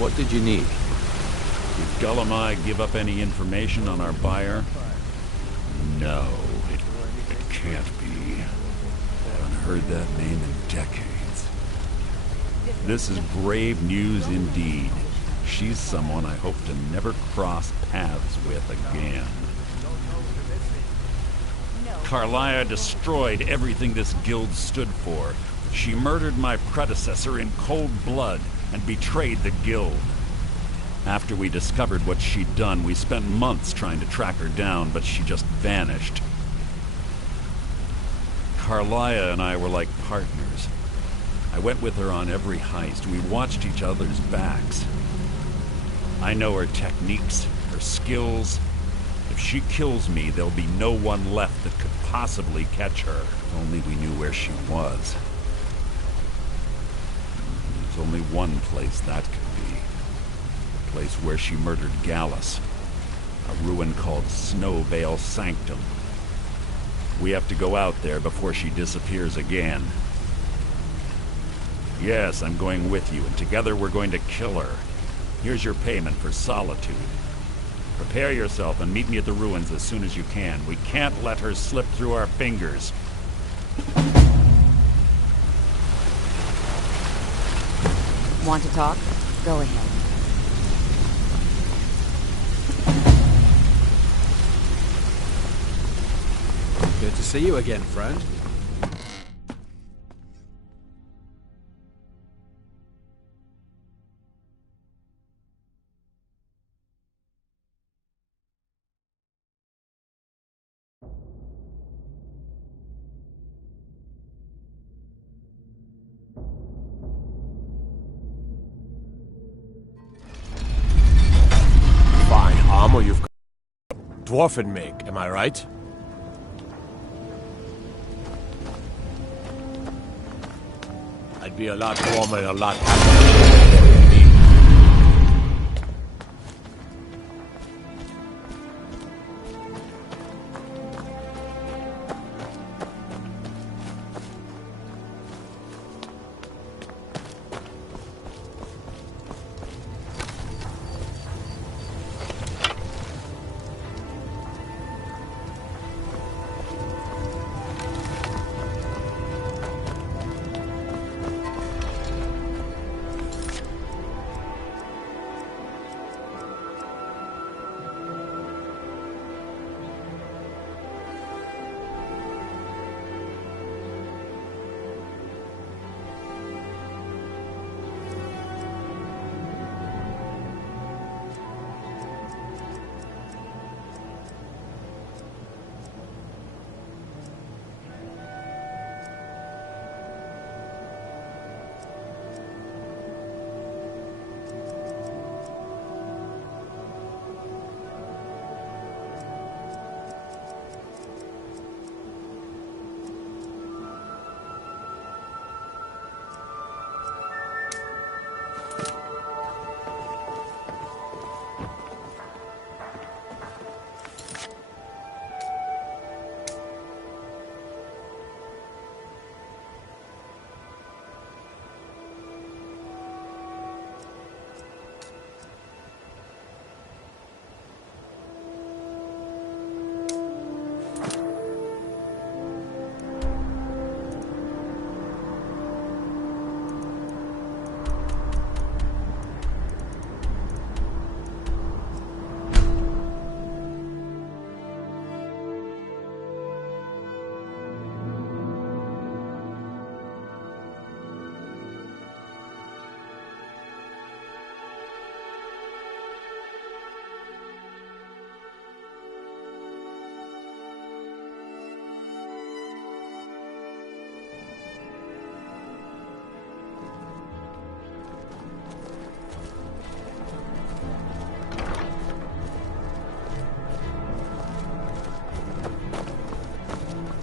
What did you need? Did Gullumai give up any information on our buyer? No, it can't be. I haven't heard that name in decades. This is brave news indeed. She's someone I hope to never cross paths with again. Carlia destroyed everything this guild stood for. She murdered my predecessor in cold blood and betrayed the guild. After we discovered what she'd done, we spent months trying to track her down, but she just vanished. Carlia and I were like partners. I went with her on every heist. We watched each other's backs. I know her techniques, her skills. If she kills me, there'll be no one left that could possibly catch her. If only we knew where she was. There's only one place that could be. The place where she murdered Gallus. A ruin called Snowvale Sanctum. We have to go out there before she disappears again. Yes, I'm going with you, and together we're going to kill her. Here's your payment for solitude. Prepare yourself and meet me at the ruins as soon as you can. We can't let her slip through our fingers. Want to talk? Go ahead. Good to see you again, friend. Fine armor you've got. Dwarfen make, am I right? I'd be a lot warmer and a lot happier.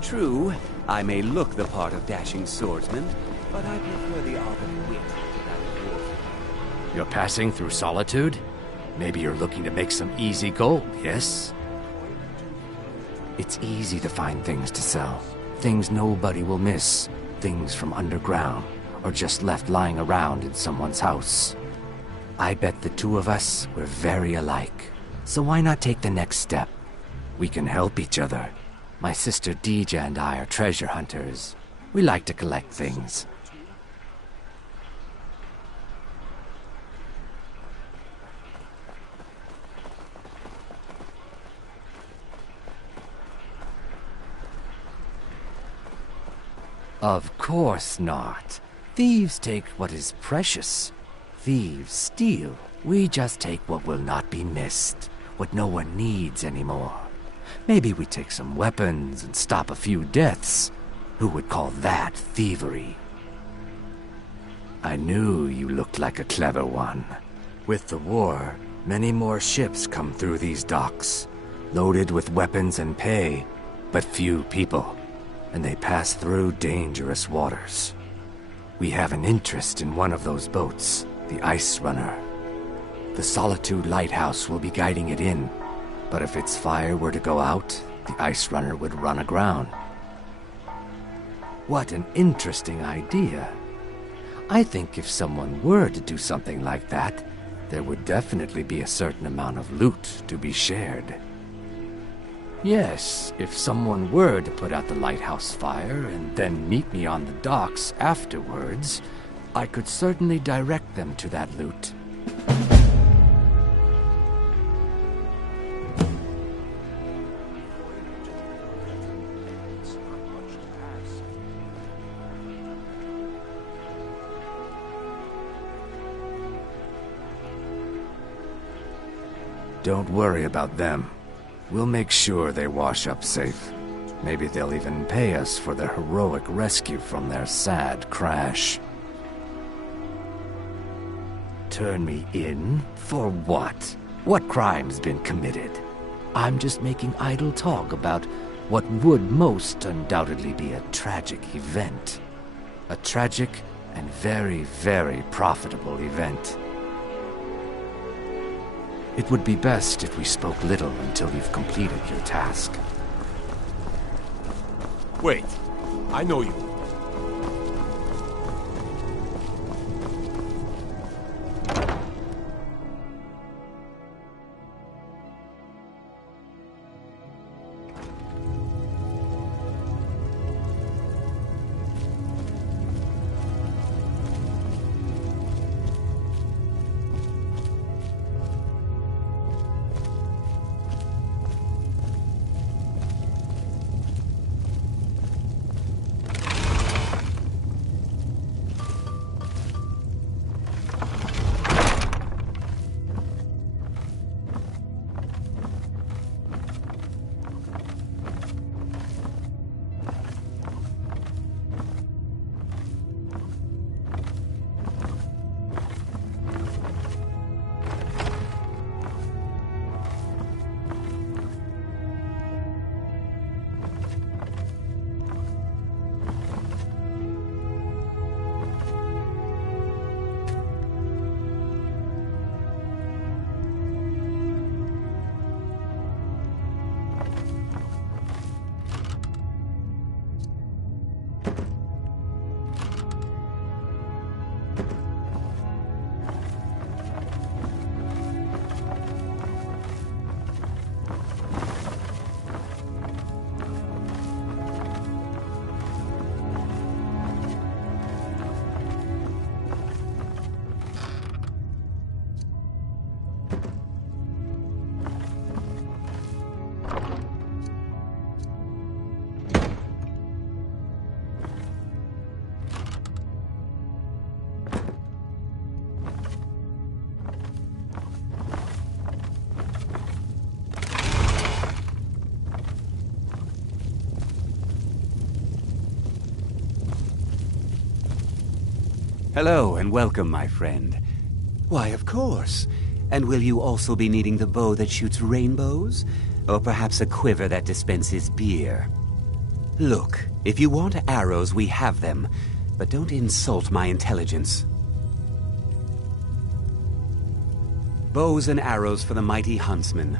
True, I may look the part of dashing swordsman, but I prefer the art of wit to that of warfare. You're passing through solitude? Maybe you're looking to make some easy gold, yes? It's easy to find things to sell. Things nobody will miss. Things from underground, or just left lying around in someone's house. I bet the two of us were very alike. So why not take the next step? We can help each other. My sister Deeja and I are treasure hunters. We like to collect things. Of course not. Thieves take what is precious. Thieves steal. We just take what will not be missed, what no one needs anymore. Maybe we take some weapons and stop a few deaths. Who would call that thievery? I knew you looked like a clever one. With the war, many more ships come through these docks, loaded with weapons and pay, but few people. And they pass through dangerous waters. We have an interest in one of those boats, the Ice Runner. The Solitude Lighthouse will be guiding it in, but if its fire were to go out, the Ice Runner would run aground. What an interesting idea. I think if someone were to do something like that, there would definitely be a certain amount of loot to be shared. Yes, if someone were to put out the lighthouse fire and then meet me on the docks afterwards, I could certainly direct them to that loot. Don't worry about them. We'll make sure they wash up safe. Maybe they'll even pay us for their heroic rescue from their sad crash. Turn me in? For what? What crime's been committed? I'm just making idle talk about what would most undoubtedly be a tragic event. A tragic and very, very profitable event. It would be best if we spoke little until you've completed your task. Wait, I know you. Hello and welcome, my friend. Why, of course. And will you also be needing the bow that shoots rainbows? Or perhaps a quiver that dispenses beer? Look, if you want arrows, we have them. But don't insult my intelligence. Bows and arrows for the mighty huntsman.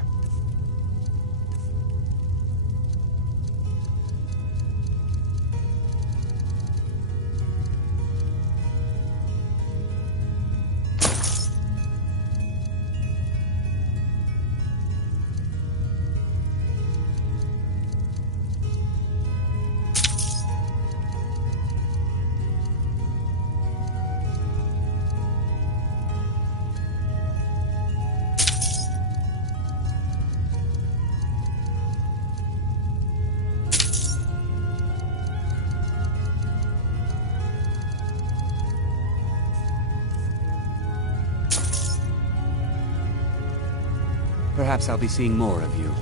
Perhaps I'll be seeing more of you.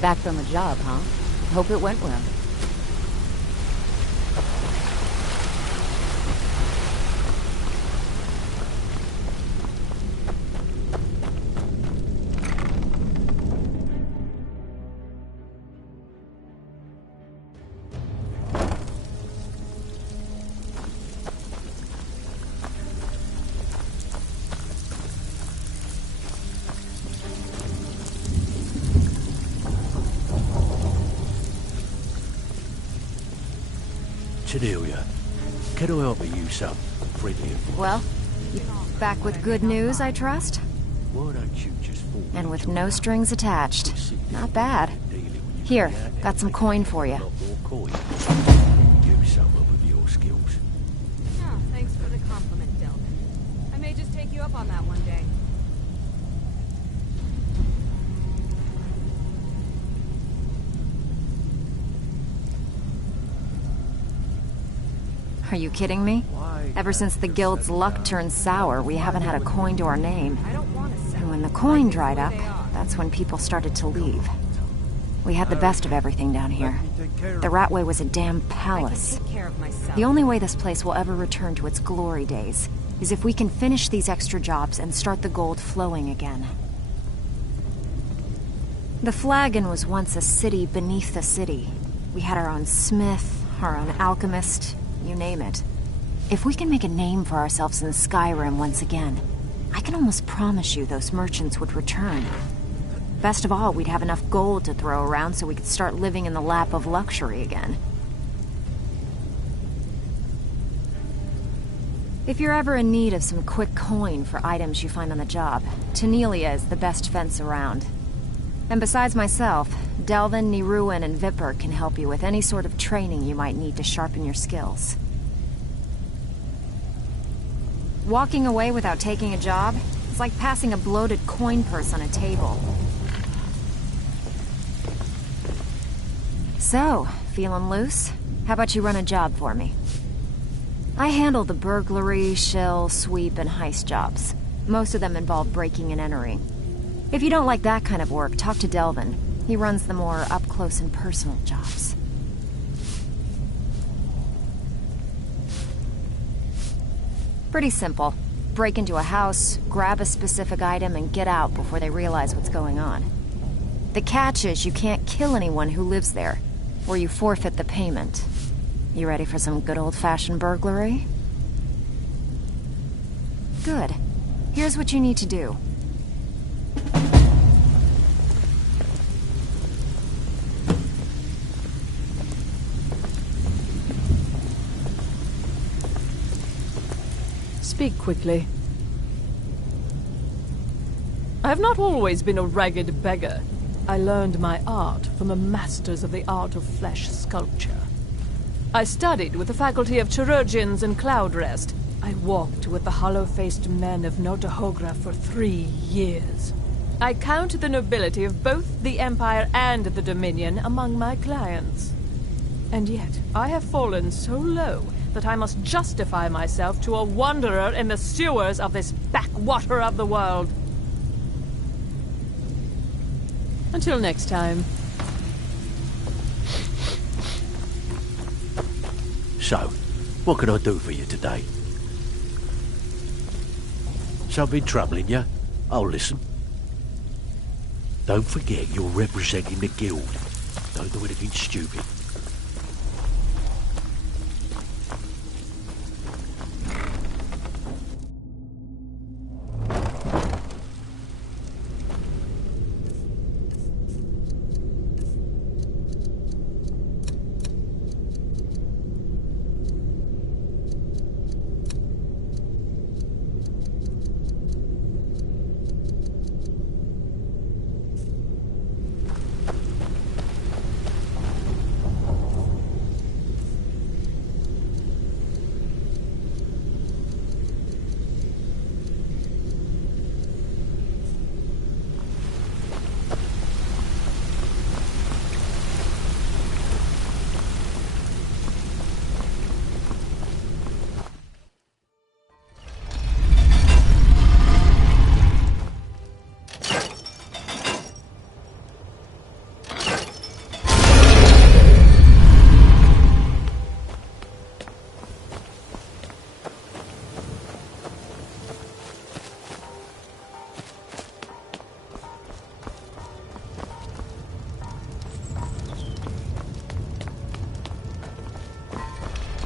Back from a job, huh? Hope it went well. Cordelia, can I help you something friendly? Well, back with good news, I trust? Why don't you just fall And with into no it? strings attached. Not bad. Daily when you Here, get out got some and coin for you. a lot more coin. Use some of your skills. Oh, thanks for the compliment, Delvin. I may just take you up on that one day. Are you kidding me? Ever since the guild's luck turned sour, we haven't had a coin to our name. I don't want to sell. And when the coin dried up, that's when people started to leave. We had the best of everything down here. The Ratway was a damn I can palace. take care of myself. The only way this place will ever return to its glory days is if we can finish these extra jobs and start the gold flowing again. The Flagon was once a city beneath the city. We had our own smith, our own alchemist, you name it. If we can make a name for ourselves in Skyrim once again, I can almost promise you those merchants would return. Best of all, we'd have enough gold to throw around so we could start living in the lap of luxury again. If you're ever in need of some quick coin for items you find on the job, Tanelia is the best fence around. And besides myself, Delvin, Niruin, and Vipper can help you with any sort of training you might need to sharpen your skills. Walking away without taking a job is like passing a bloated coin purse on a table. So, feeling loose? How about you run a job for me? I handle the burglary, shill, sweep, and heist jobs. Most of them involve breaking and entering. If you don't like that kind of work, talk to Delvin. He runs the more up-close and personal jobs. Pretty simple. Break into a house, grab a specific item, and get out before they realize what's going on. The catch is you can't kill anyone who lives there, or you forfeit the payment. You ready for some good old-fashioned burglary? Good. Here's what you need to do. speak quickly. I have not always been a ragged beggar. I learned my art from the masters of the art of flesh sculpture. I studied with the faculty of chirurgeons and cloud rest. I walked with the hollow-faced men of Notahogra for 3 years. I count the nobility of both the Empire and the Dominion among my clients. And yet, I have fallen so low that I must justify myself to a wanderer in the sewers of this backwater of the world. Until next time. So, what can I do for you today? Something troubling you? I'll listen. Don't forget you're representing the guild. Don't do anything stupid.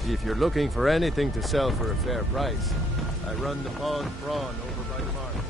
If you're looking for anything to sell for a fair price, I run the Pawn Prawn over by the market.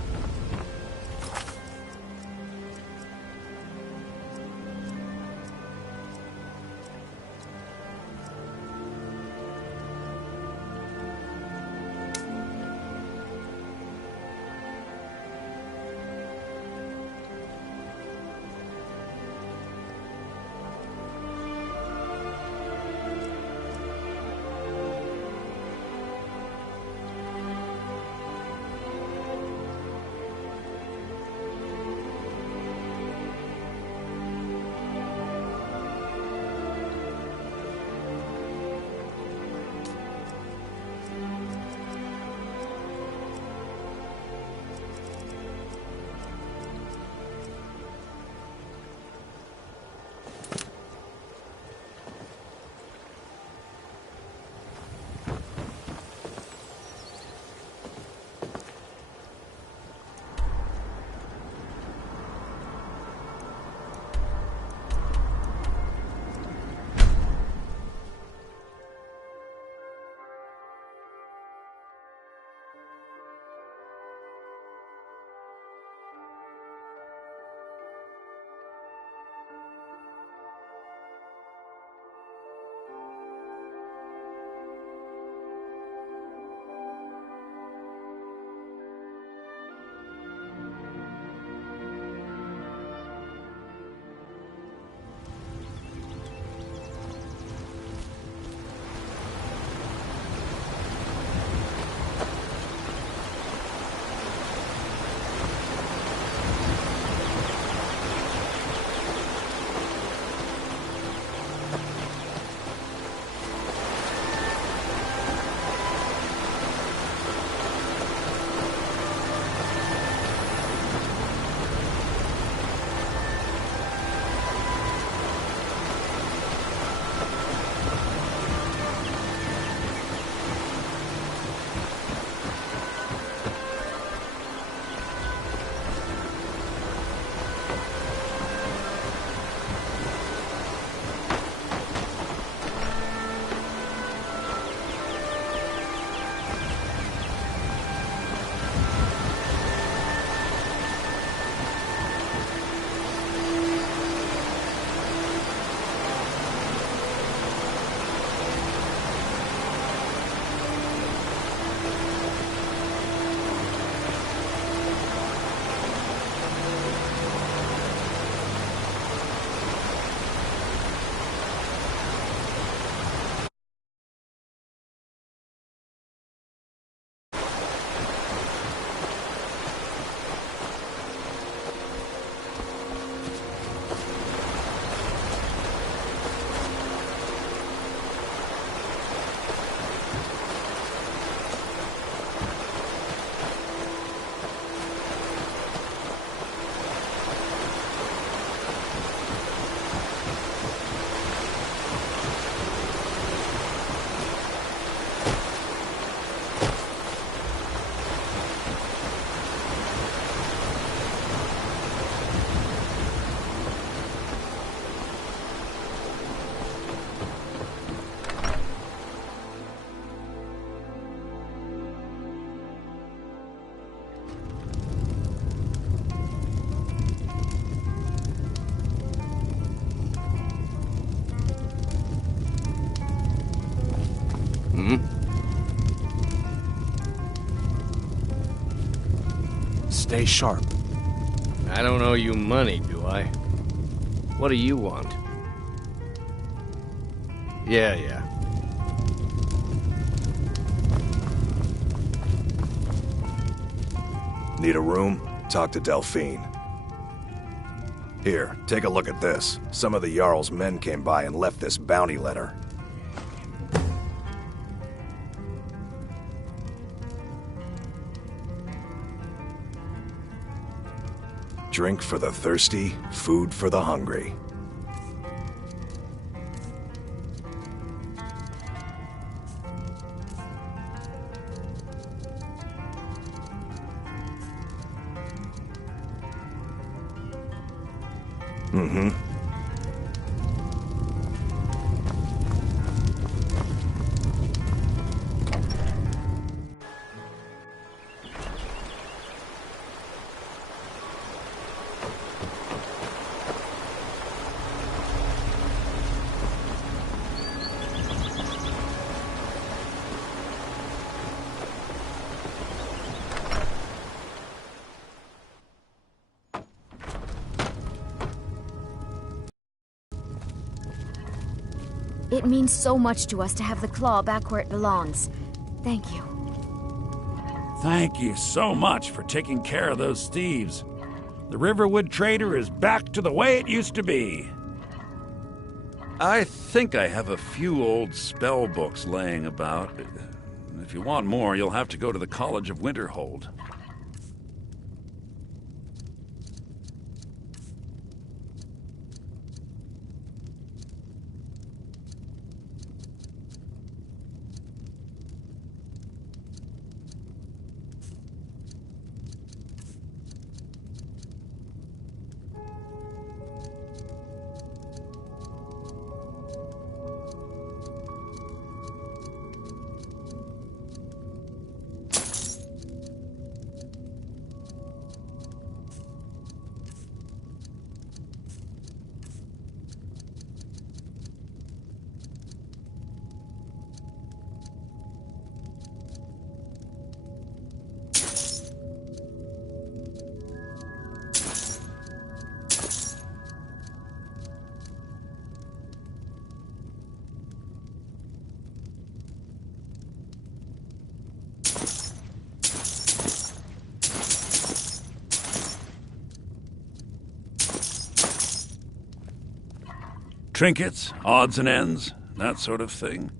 Stay sharp. I don't owe you money, do I? What do you want? Yeah. Need a room? Talk to Delphine. Here, take a look at this. Some of the Jarl's men came by and left this bounty letter. Drink for the thirsty, food for the hungry. Mm-hmm. It means so much to us to have the claw back where it belongs. Thank you. Thank you so much for taking care of those thieves. The Riverwood Trader is back to the way it used to be. I think I have a few old spell books laying about. If you want more, you'll have to go to the College of Winterhold. Trinkets, odds and ends, that sort of thing.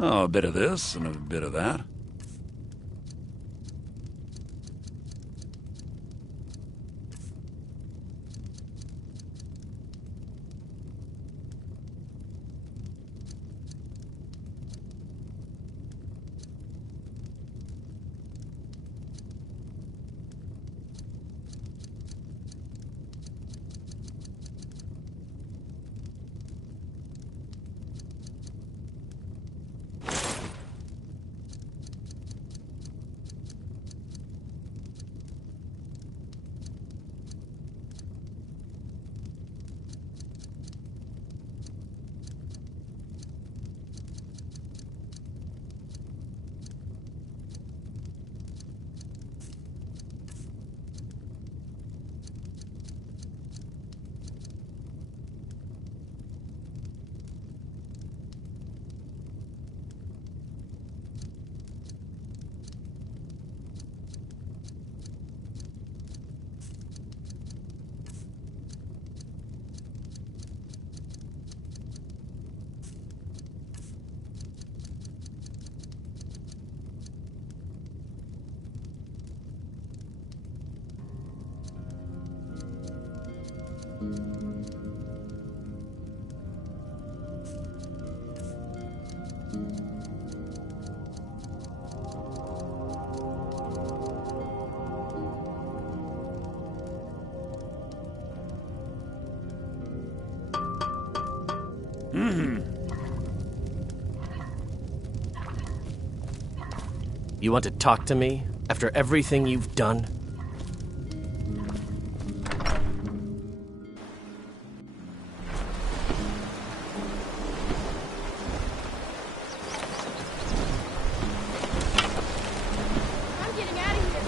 Oh, a bit of this and a bit of that. You want to talk to me after everything you've done? I'm getting out of here.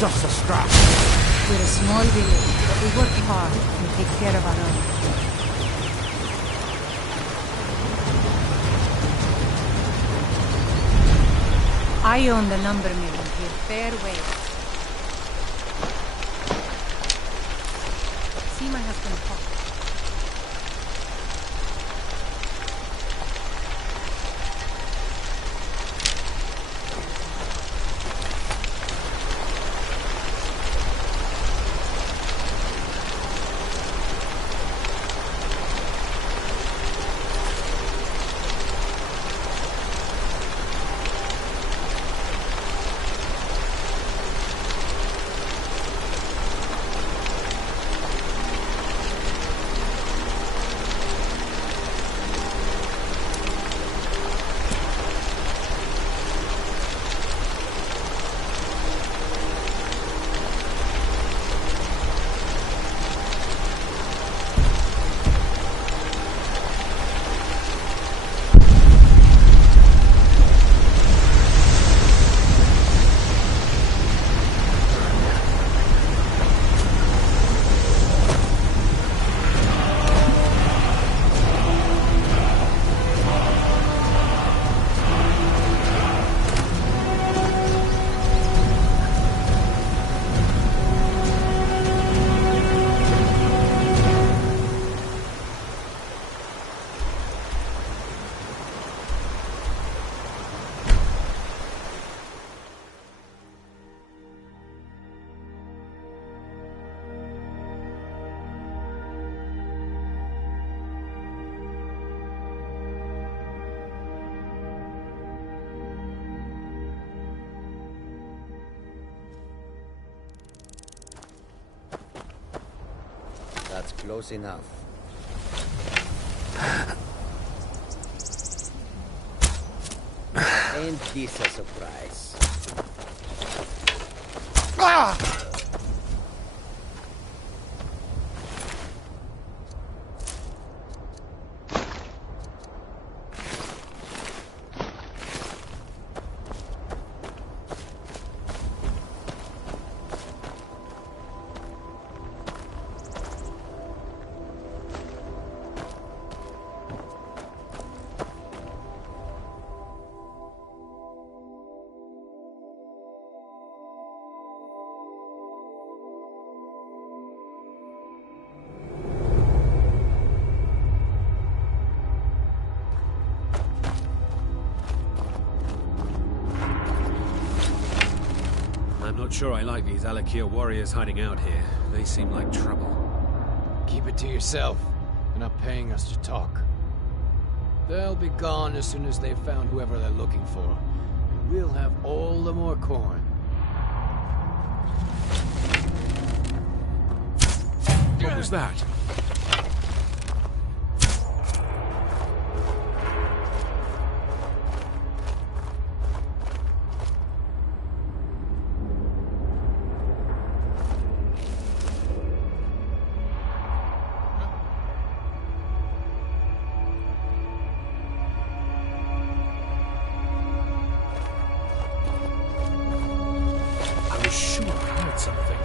Just a scrap. We're a small village, but we work hard and take care of our own. I own the lumber mill here, fair way. See my husband talk. Close enough. Ain't this a surprise? Ah! I'm not sure I like these Alakir warriors hiding out here. They seem like trouble. Keep it to yourself. They're not paying us to talk. They'll be gone as soon as they've found whoever they're looking for. And we'll have all the more corn. What was that? Sure, I heard something.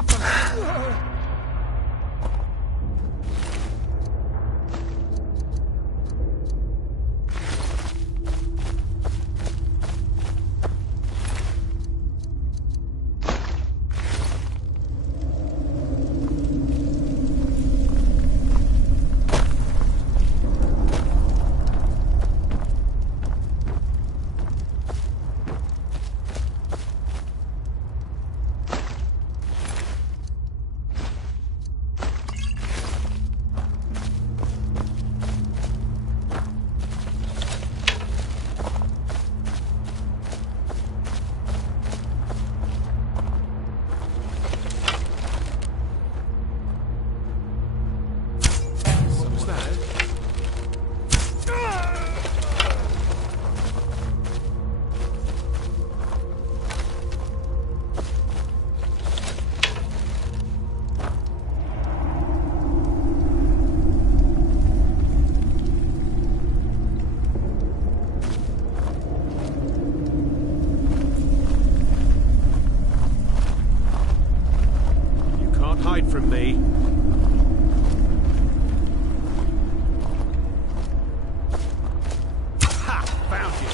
off of me! From me. Ha! Found you.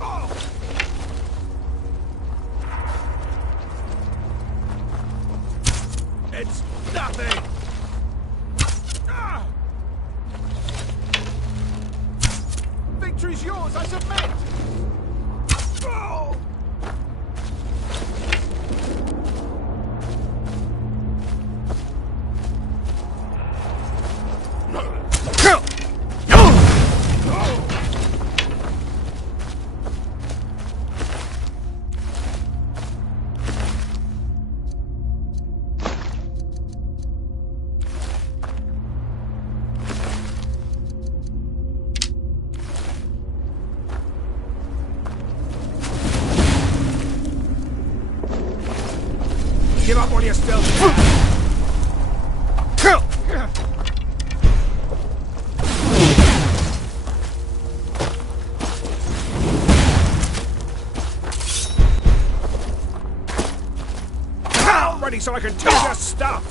Oh! It's nothing. Ah! Victory's yours, I submit. Oh! Give up while you're still ready so I can take your stuff.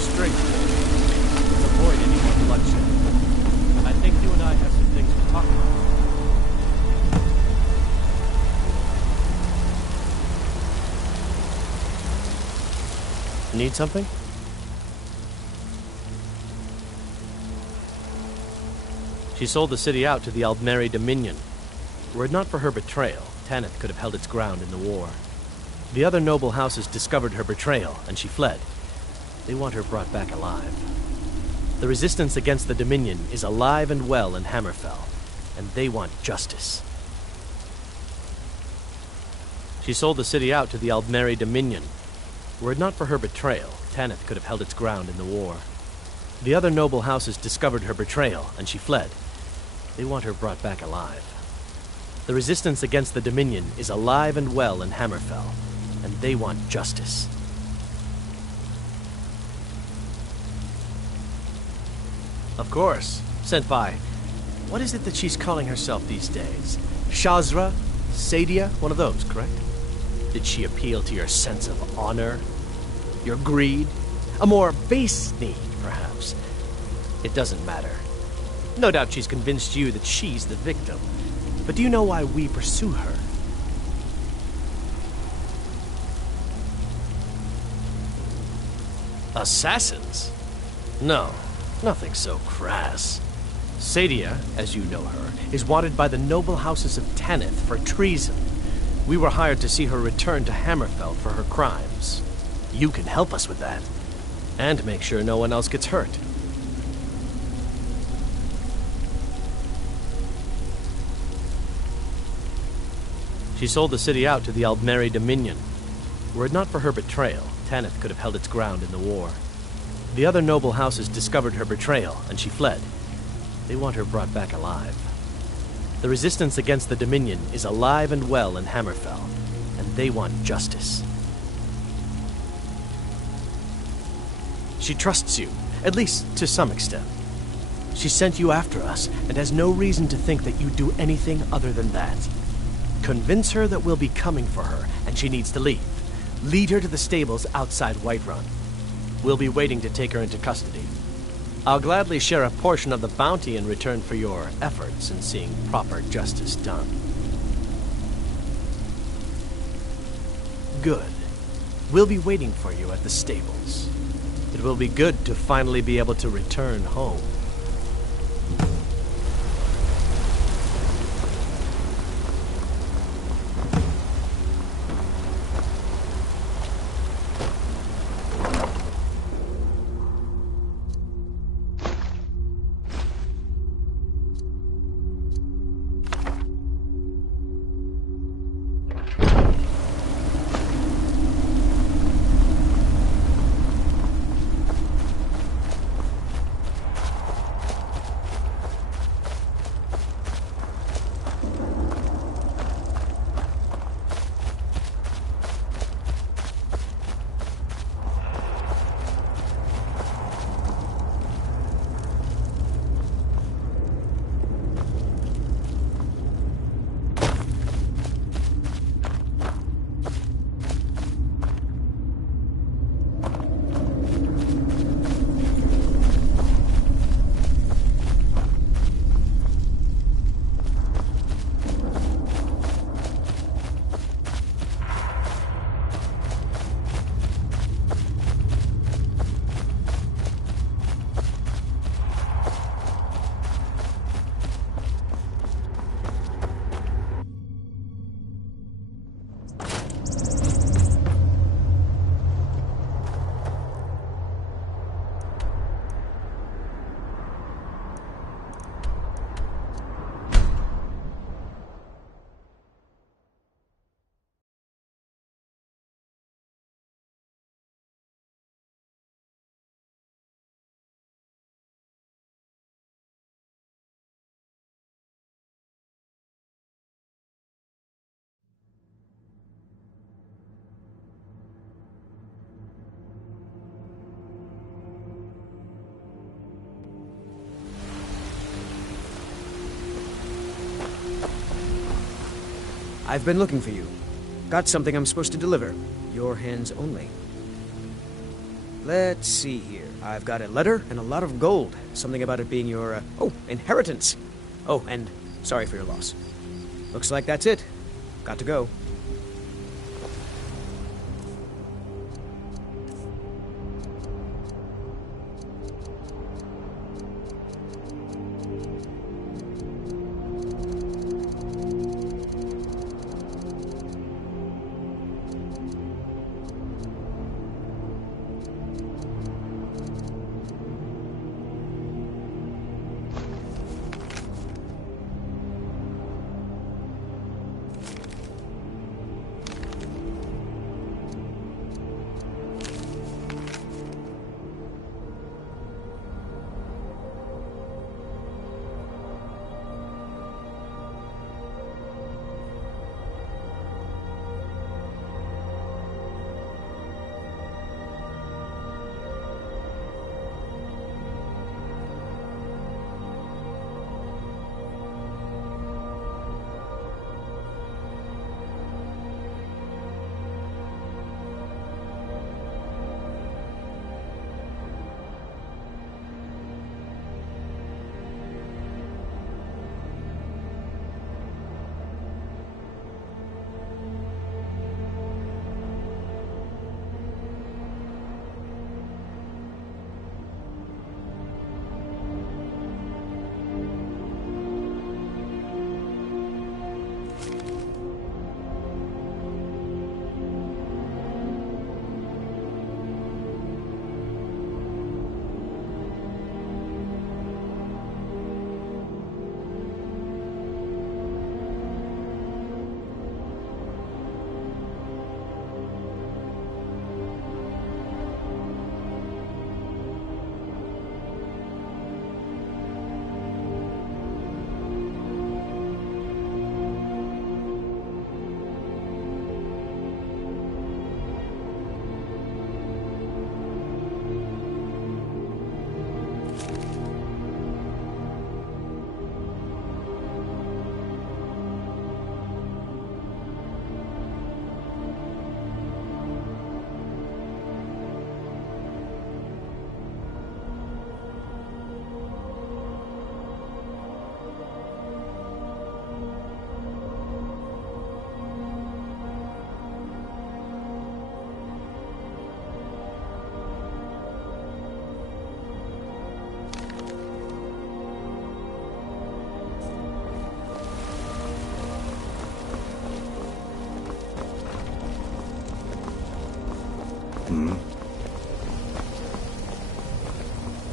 straight. Let's avoid any more bloodshed. I think you and I have some things to talk about. Need something? She sold the city out to the Aldmeri Dominion. Were it not for her betrayal, Tanith could have held its ground in the war. The other noble houses discovered her betrayal, and she fled. They want her brought back alive. The resistance against the Dominion is alive and well in Hammerfell, and they want justice. She sold the city out to the Aldmeri Dominion. Were it not for her betrayal, Tanith could have held its ground in the war. The other noble houses discovered her betrayal, and she fled. They want her brought back alive. The resistance against the Dominion is alive and well in Hammerfell, and they want justice. Of course. Sent by... What is it that she's calling herself these days? Shazra? Sadia? One of those, correct? Did she appeal to your sense of honor? Your greed? A more base need, perhaps? It doesn't matter. No doubt she's convinced you that she's the victim. But do you know why we pursue her? Assassins? No, nothing so crass. Sadia, as you know her, is wanted by the noble houses of Tanith for treason. We were hired to see her return to Hammerfell for her crimes. You can help us with that, and make sure no one else gets hurt. She sold the city out to the Aldmeri Dominion. Were it not for her betrayal, Tanith could have held its ground in the war. The other noble houses discovered her betrayal, and she fled. They want her brought back alive. The resistance against the Dominion is alive and well in Hammerfell, and they want justice. She trusts you, at least to some extent. She sent you after us, and has no reason to think that you'd do anything other than that. Convince her that we'll be coming for her, and she needs to leave. Lead her to the stables outside Whiterun. We'll be waiting to take her into custody. I'll gladly share a portion of the bounty in return for your efforts in seeing proper justice done. Good. We'll be waiting for you at the stables. It will be good to finally be able to return home. I've been looking for you. Got something I'm supposed to deliver. Your hands only. Let's see here. I've got a letter and a lot of gold. Something about it being your, inheritance. Oh, and sorry for your loss. Looks like that's it. Got to go.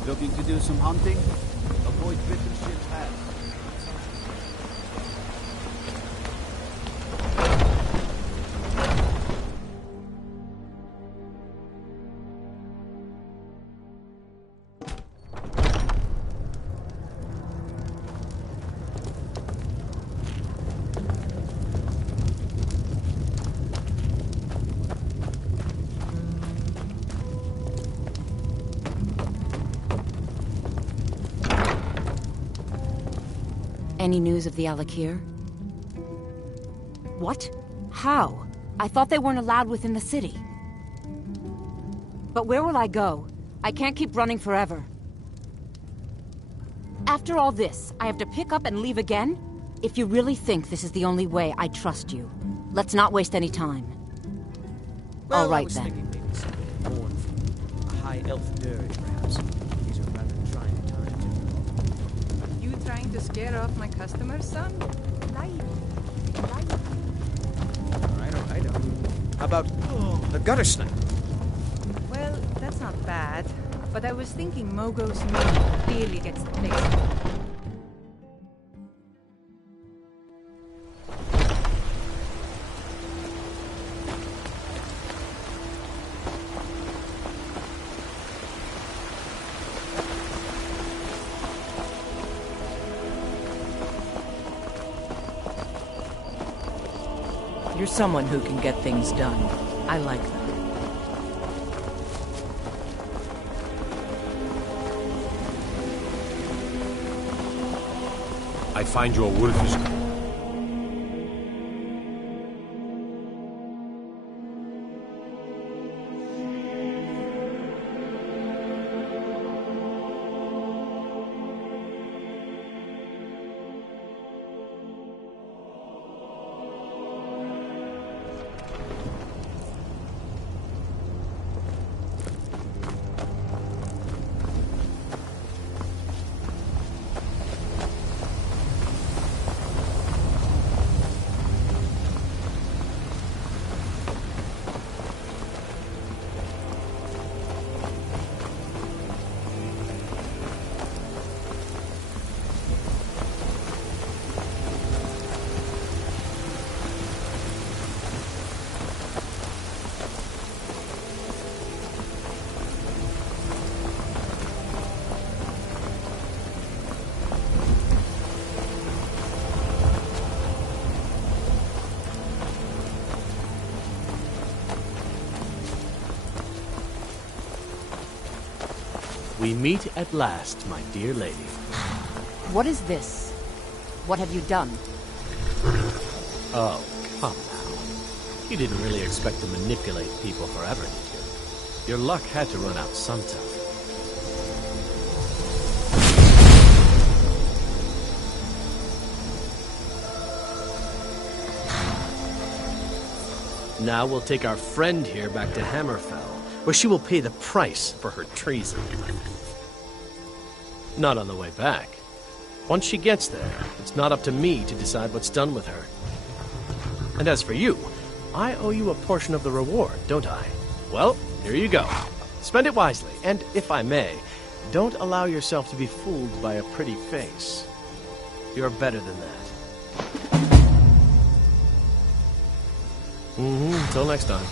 Looking to do some hunting? Avoid British ship's path. Any news of the Alakir? What? How? I thought they weren't allowed within the city. But where will I go? I can't keep running forever. After all this, I have to pick up and leave again? If you really think this is the only way, I trust you. Let's not waste any time. Well, All right, I was then. thinking maybe something mournful. A high elf dirge, perhaps. These are rather trying times. You trying to scare off my customers, son? All right. How about the gutter snipe? Well, that's not bad. But I was thinking Mogo's meat clearly gets the place. You're someone who can get things done. I like that. I find your wolf is... We meet at last, my dear lady. What is this? What have you done? Oh, come now. You didn't really expect to manipulate people forever, did you? Your luck had to run out sometime. Now we'll take our friend here back to Hammerfell, where she will pay the price for her treason. Not on the way back. Once she gets there, it's not up to me to decide what's done with her. And as for you, I owe you a portion of the reward, don't I? Well, here you go. Spend it wisely, and if I may, don't allow yourself to be fooled by a pretty face. You're better than that. Until next time.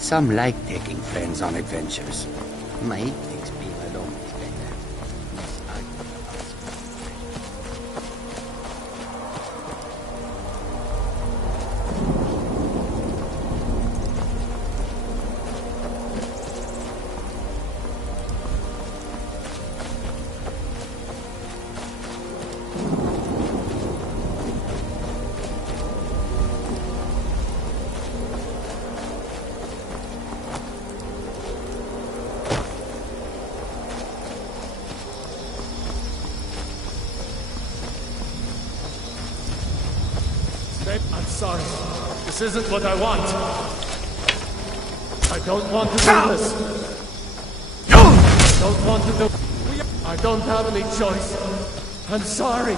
Some like taking friends on adventures. Mike thinks being alone is better. I'm sorry. This isn't what I want. I don't want to do this. I don't want to do... I don't have any choice. I'm sorry.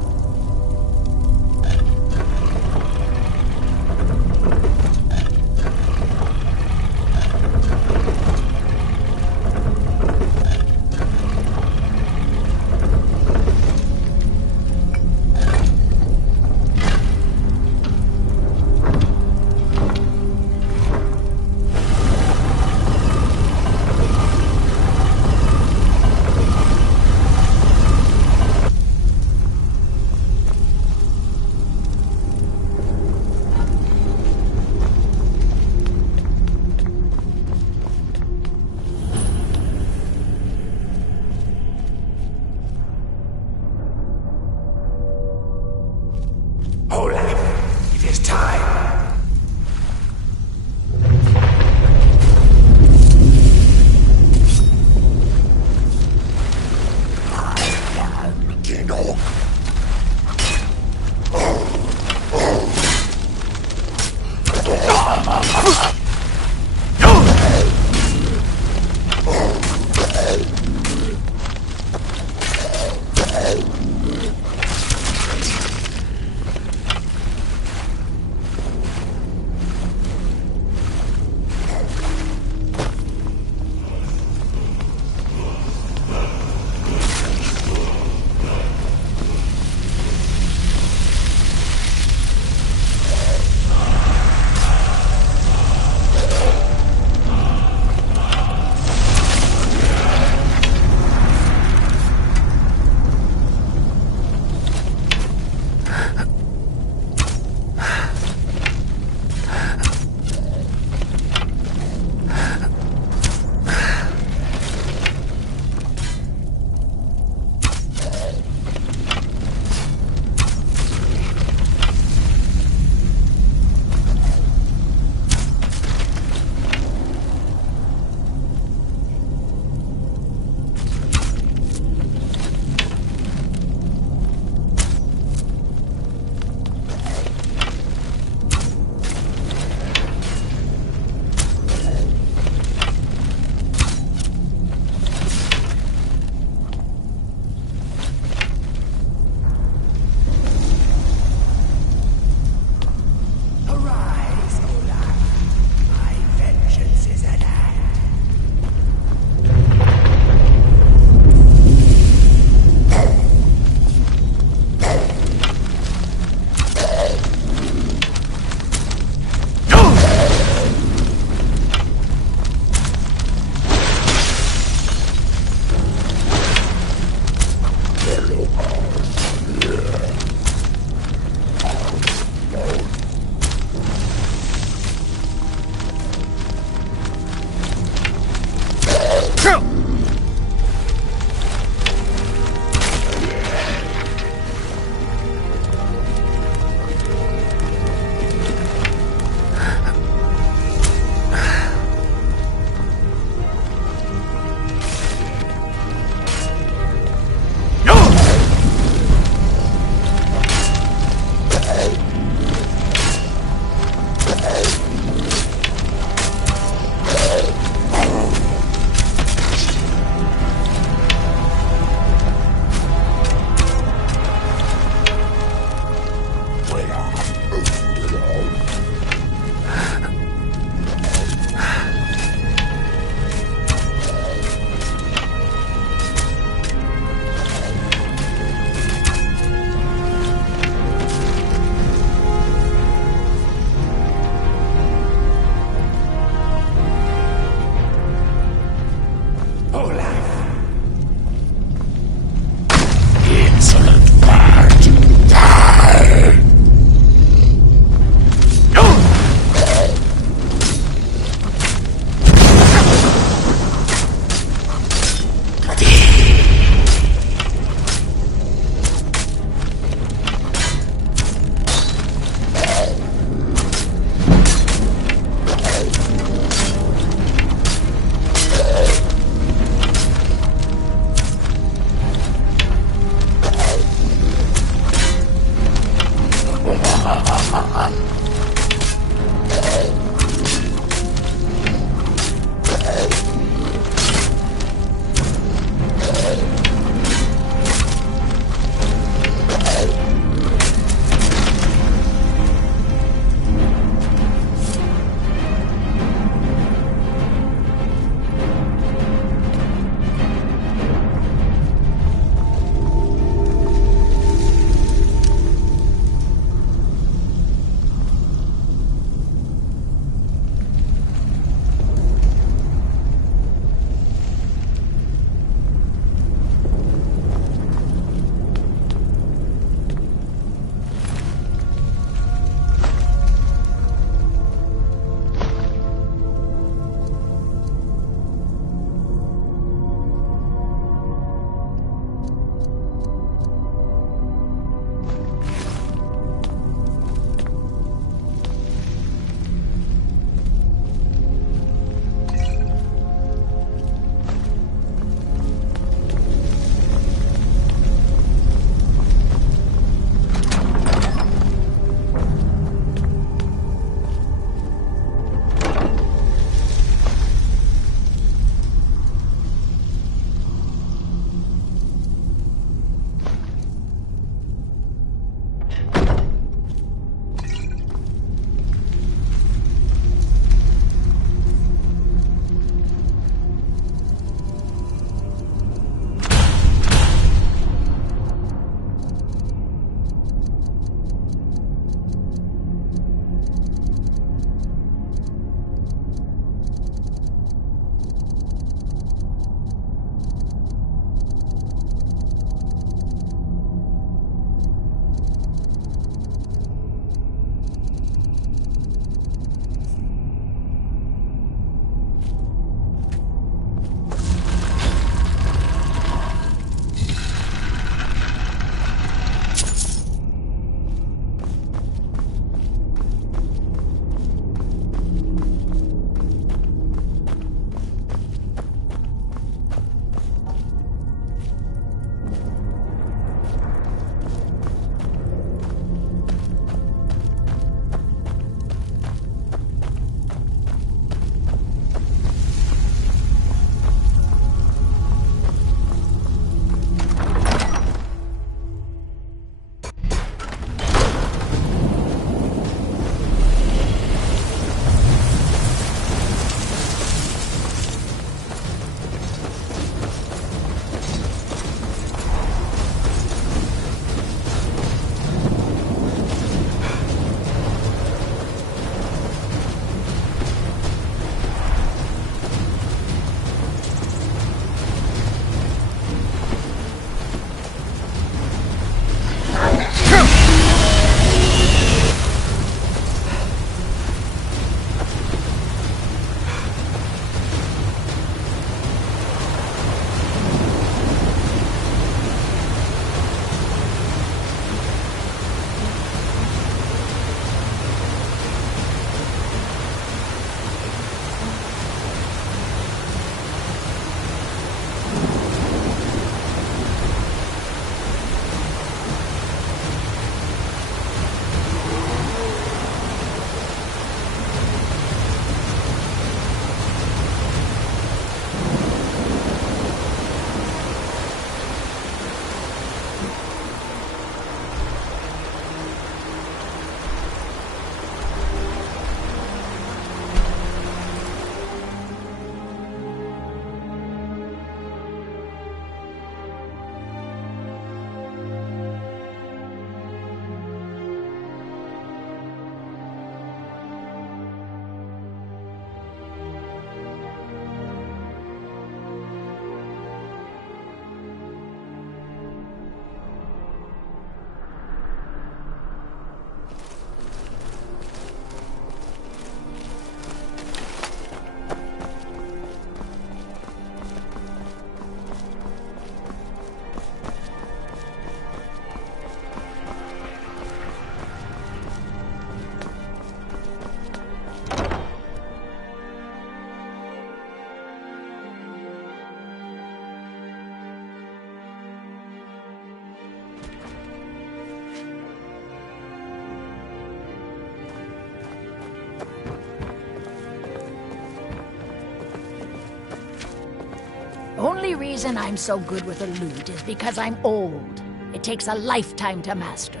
Only reason I'm so good with a lute is because I'm old. It takes a lifetime to master.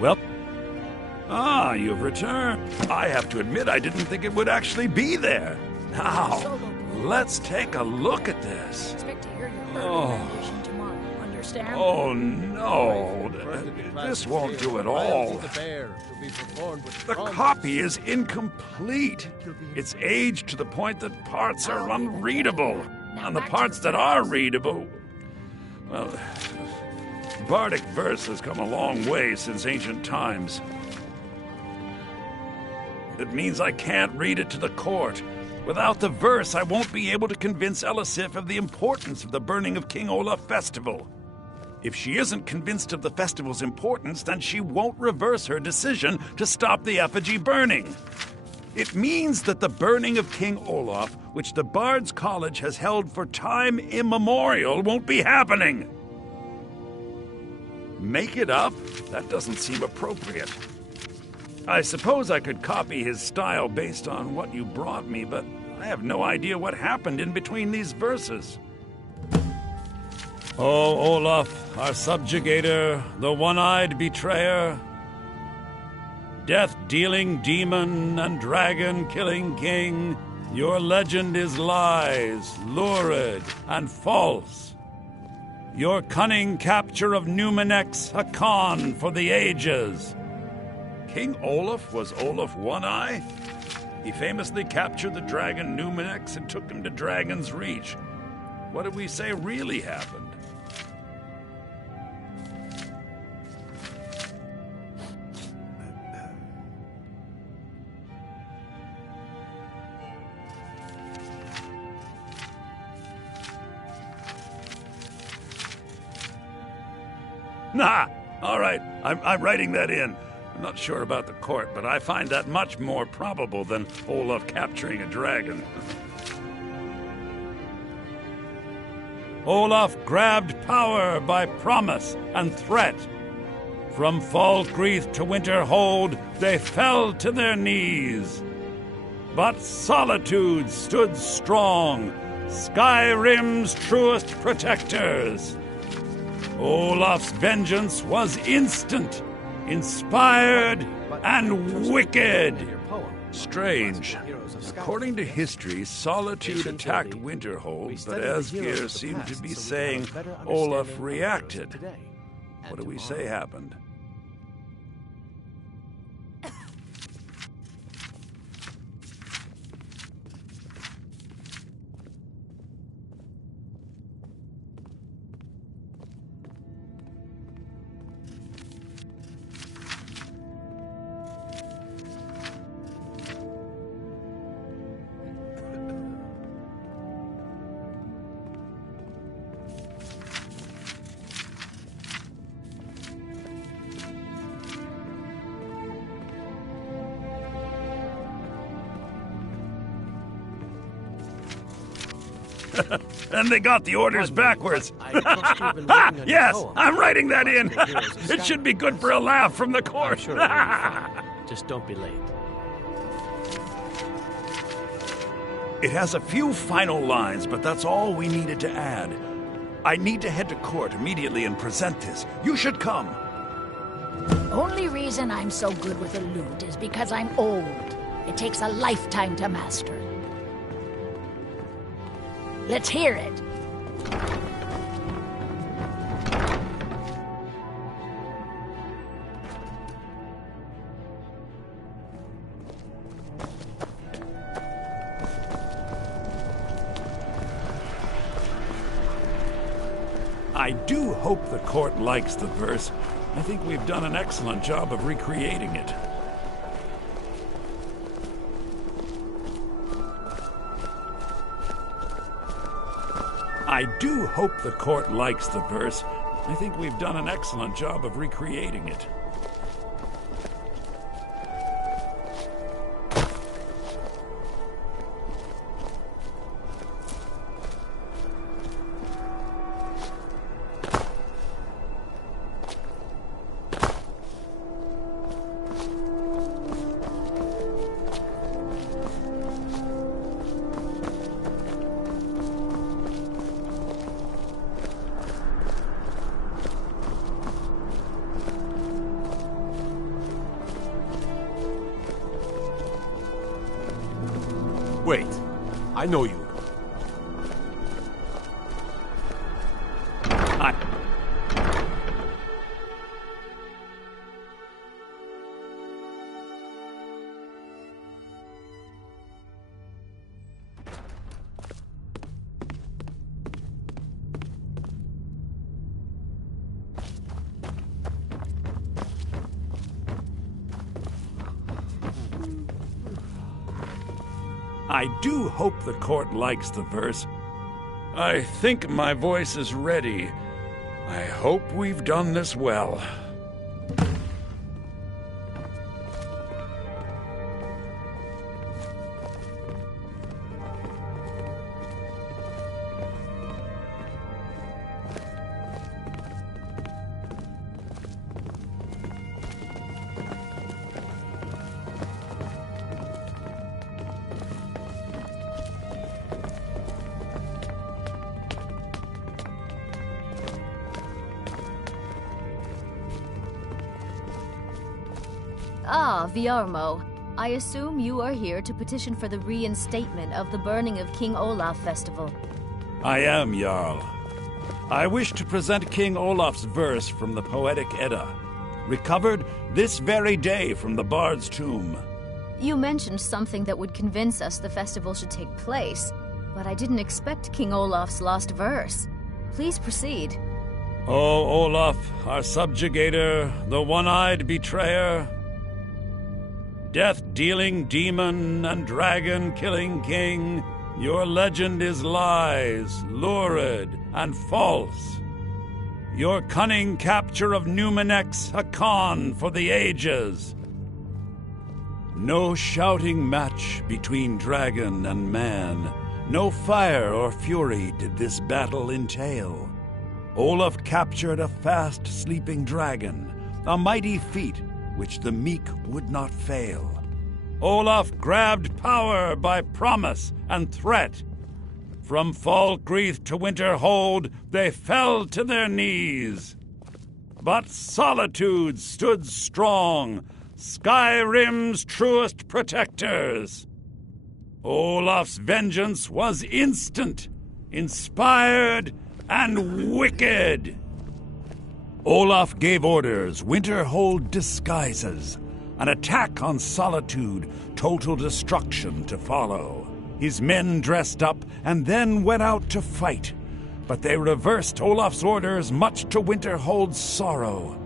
Well, you've returned. I have to admit, I didn't think it would actually be there. Now, let's take a look at this. Expect to hear your rendition tomorrow, understand? Oh, no. This won't do at all. The copy is incomplete. It's aged to the point that parts are unreadable. And the parts that are readable, well, bardic verse has come a long way since ancient times. It means I can't read it to the court. Without the verse, I won't be able to convince Elisif of the importance of the burning of King Olaf festival. If she isn't convinced of the festival's importance, then she won't reverse her decision to stop the effigy burning. It means that the burning of King Olaf, which the Bard's College has held for time immemorial, won't be happening. Make it up? That doesn't seem appropriate. I suppose I could copy his style based on what you brought me, but I have no idea what happened in between these verses. Oh, Olaf, our subjugator, the one-eyed betrayer, death-dealing demon and dragon-killing king, your legend is lies, lurid, and false. Your cunning capture of Numenex, a con for the ages. King Olaf was Olaf One-Eye? He famously captured the dragon Numenex and took him to Dragon's Reach. What did we say really happened? Nah, all right, I'm writing that in. I'm not sure about the court, but I find that much more probable than Olaf capturing a dragon. Olaf grabbed power by promise and threat. From Falkreath to Winterhold, they fell to their knees. But solitude stood strong, Skyrim's truest protectors. Olaf's vengeance was instant, inspired, and wicked. Strange. According to history, Solitude attacked Winterhold, but Asgeir seemed to be saying Olaf reacted. What do we say happened? And they got the orders backwards. Yes, I'm writing that in. It should be good for a laugh from the court. Sure, it'll be fine. Just don't be late. It has a few final lines, but that's all we needed to add. I need to head to court immediately and present this. You should come. Only reason I'm so good with a lute is because I'm old. It takes a lifetime to master. Let's hear it. I do hope the court likes the verse. I think we've done an excellent job of recreating it. I do hope the court likes the verse. I think we've done an excellent job of recreating it. Wait, I know you. I do hope the court likes the verse. I think my voice is ready. I hope we've done this well. Ah, Viarmo. I assume you are here to petition for the reinstatement of the burning of King Olaf festival. I am, Jarl. I wish to present King Olaf's verse from the Poetic Edda, recovered this very day from the Bard's tomb. You mentioned something that would convince us the festival should take place, but I didn't expect King Olaf's lost verse. Please proceed. O Olaf, our subjugator, the one-eyed betrayer, death-dealing demon and dragon-killing king, your legend is lies, lurid, and false. Your cunning capture of Numenex a con for the ages. No shouting match between dragon and man, no fire or fury did this battle entail. Olaf captured a fast-sleeping dragon, a mighty feat which the meek would not fail. Olaf grabbed power by promise and threat. From Falkreath to Winterhold, they fell to their knees. But Solitude stood strong, Skyrim's truest protectors. Olaf's vengeance was instant, inspired, and wicked. Olaf gave orders, Winterhold disguises, an attack on Solitude, total destruction to follow. His men dressed up and then went out to fight, but they reversed Olaf's orders, much to Winterhold's sorrow.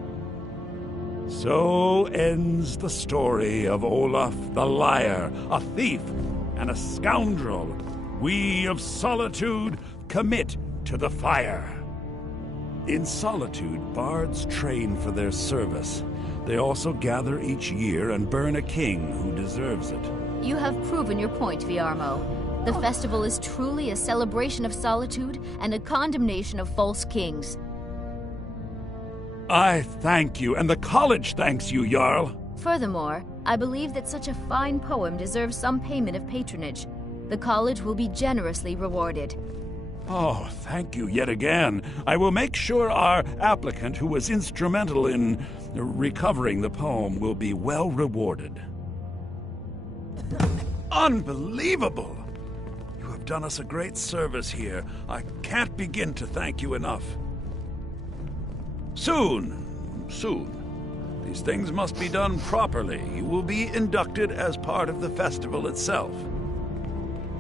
So ends the story of Olaf the liar, a thief and a scoundrel. We of Solitude commit to the fire. In Solitude, bards train for their service. They also gather each year and burn a king who deserves it. You have proven your point, Viarmo. The festival is truly a celebration of solitude and a condemnation of false kings. I thank you, and the college thanks you, Jarl. Furthermore, I believe that such a fine poem deserves some payment of patronage. The college will be generously rewarded. Oh, thank you yet again. I will make sure our applicant, who was instrumental in recovering the poem, will be well rewarded. Unbelievable! You have done us a great service here. I can't begin to thank you enough. Soon. These things must be done properly. You will be inducted as part of the festival itself.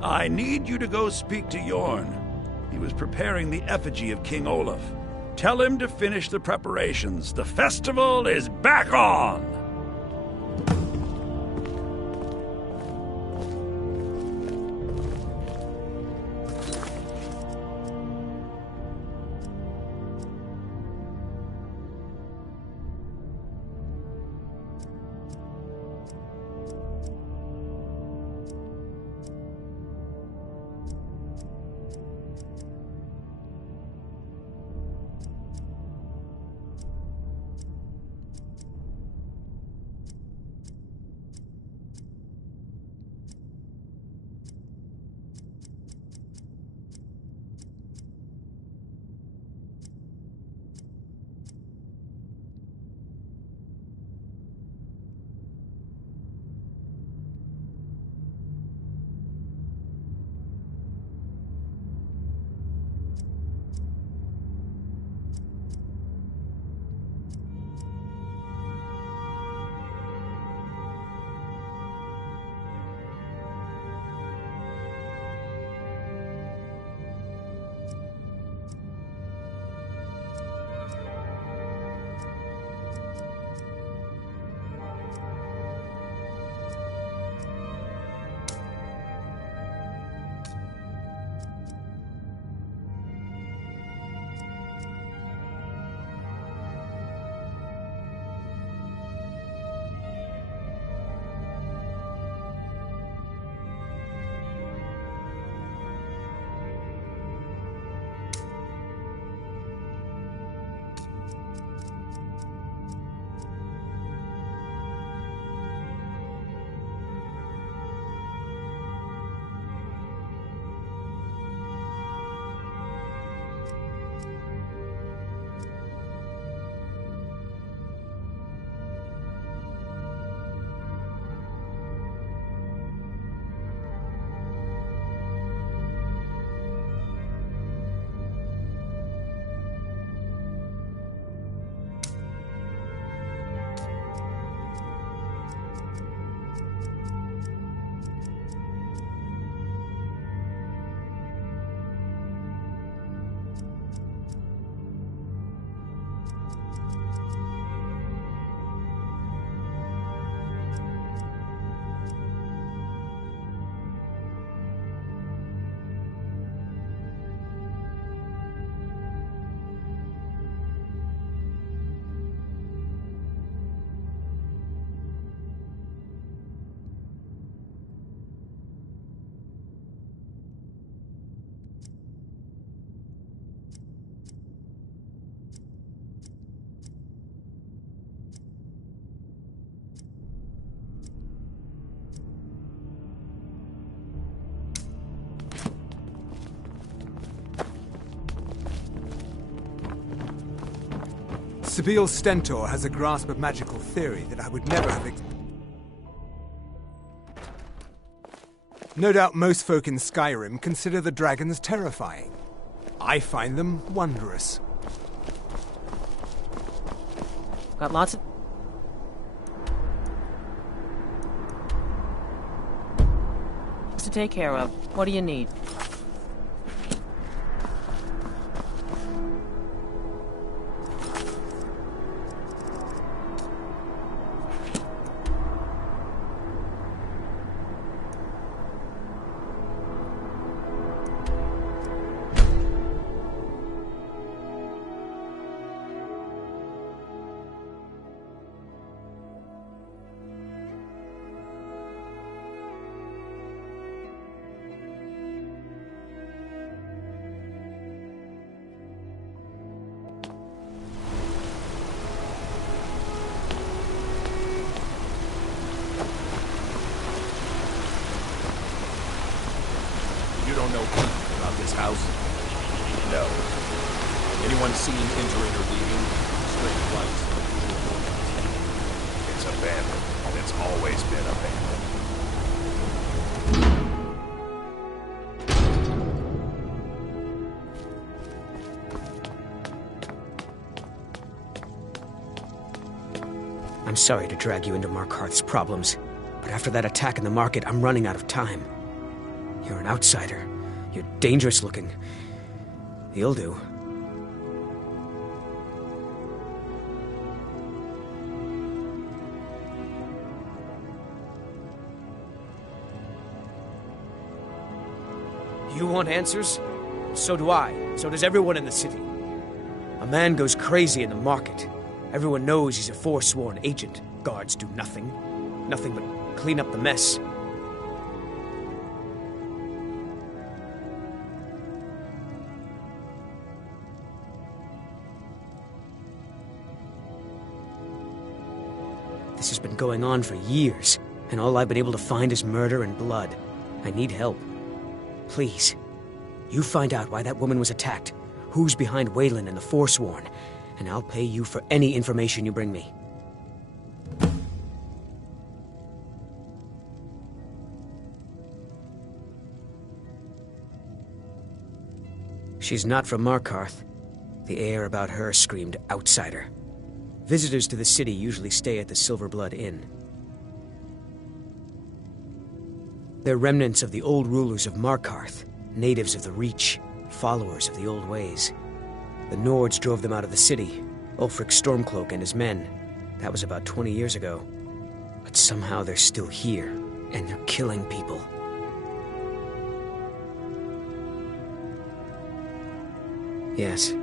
I need you to go speak to Yorn. He was preparing the effigy of King Olaf. Tell him to finish the preparations. The festival is back on! Sibyl Stentor has a grasp of magical theory that I would never have No doubt most folk in Skyrim consider the dragons terrifying. I find them wondrous. Got lots of... to take care of. What do you need? You don't know anything about this house? No. Anyone seen entering or leaving? Straight flights. It's abandoned, and it's always been abandoned. I'm sorry to drag you into Markarth's problems, but after that attack in the market, I'm running out of time. You're an outsider. You're dangerous looking. You'll do. You want answers? So do I. So does everyone in the city. A man goes crazy in the market. Everyone knows he's a forsworn agent. Guards do nothing. Nothing but clean up the mess. This has been going on for years, and all I've been able to find is murder and blood. I need help. Please, you find out why that woman was attacked, who's behind Waylon and the Forsworn, and I'll pay you for any information you bring me. She's not from Markarth. The air about her screamed outsider. Visitors to the city usually stay at the Silverblood Inn. They're remnants of the old rulers of Markarth, natives of the Reach, followers of the old ways. The Nords drove them out of the city, Ulfric Stormcloak and his men. That was about 20 years ago. But somehow they're still here, and they're killing people. Yes,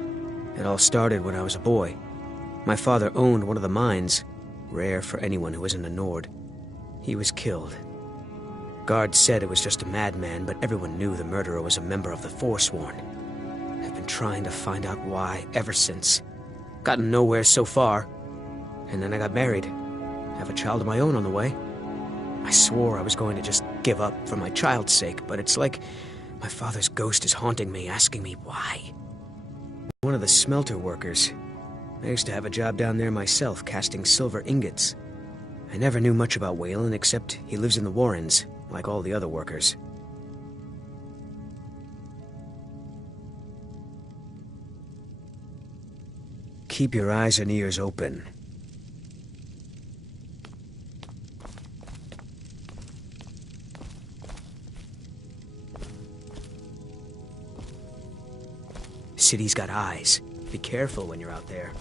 it all started when I was a boy. My father owned one of the mines, rare for anyone who isn't a Nord. He was killed. Guards said it was just a madman, but everyone knew the murderer was a member of the Forsworn. I've been trying to find out why ever since. Gotten nowhere so far. And then I got married. Have a child of my own on the way. I swore I was going to just give up for my child's sake, but it's like my father's ghost is haunting me, asking me why. One of the smelter workers. I used to have a job down there myself, casting silver ingots. I never knew much about Waylon, except he lives in the Warrens, like all the other workers. Keep your eyes and ears open. City's got eyes. Be careful when you're out there.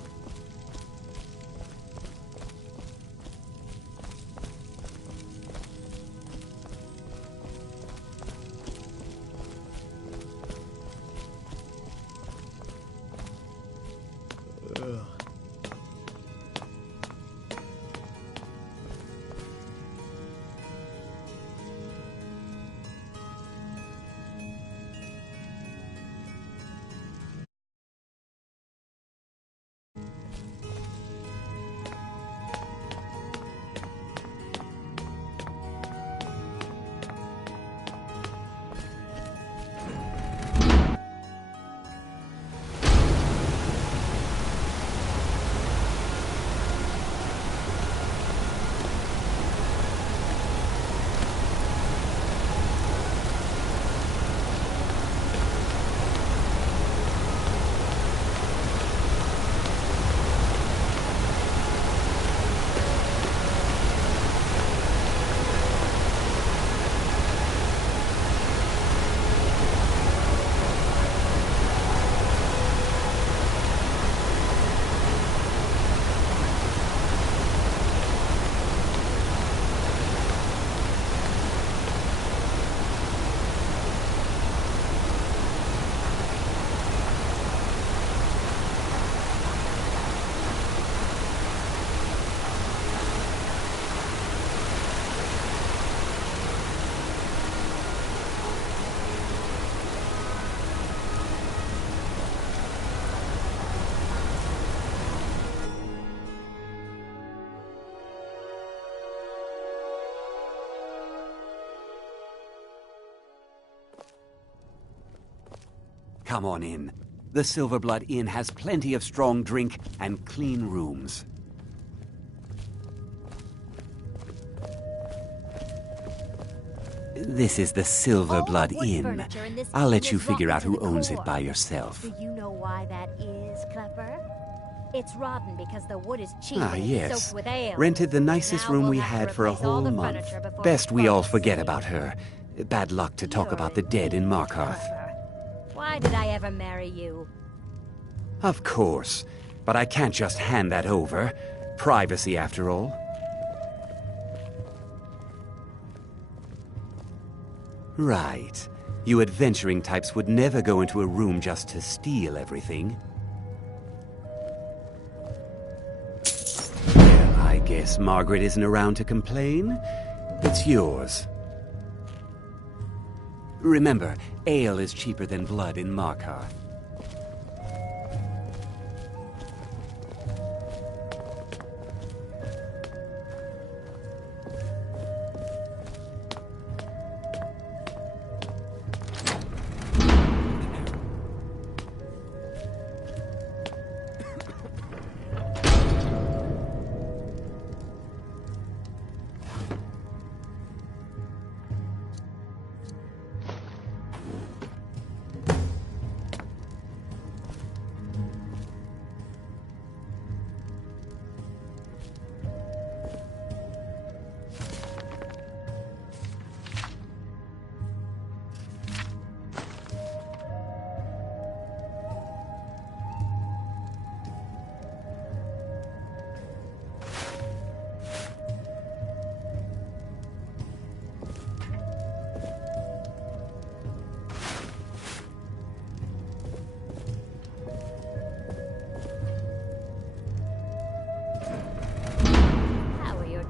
Come on in. The Silverblood Inn has plenty of strong drink and clean rooms. This is the Silverblood Inn. I'll let you figure out who owns it by yourself. Do you know why that is, Clepper? It's rotten because the wood is cheap Ah, and it's yes. soaked with ale. Rented the nicest Now room we'll we have to had for a replace all whole the month. furniture before Best we it's all gone. forget about her. Bad luck to talk about the dead in Markarth. Why did I ever marry you? Of course. But I can't just hand that over. Privacy, after all. Right. You adventuring types would never go into a room just to steal everything. Well, I guess Margaret isn't around to complain. It's yours. Remember, ale is cheaper than blood in Markarth.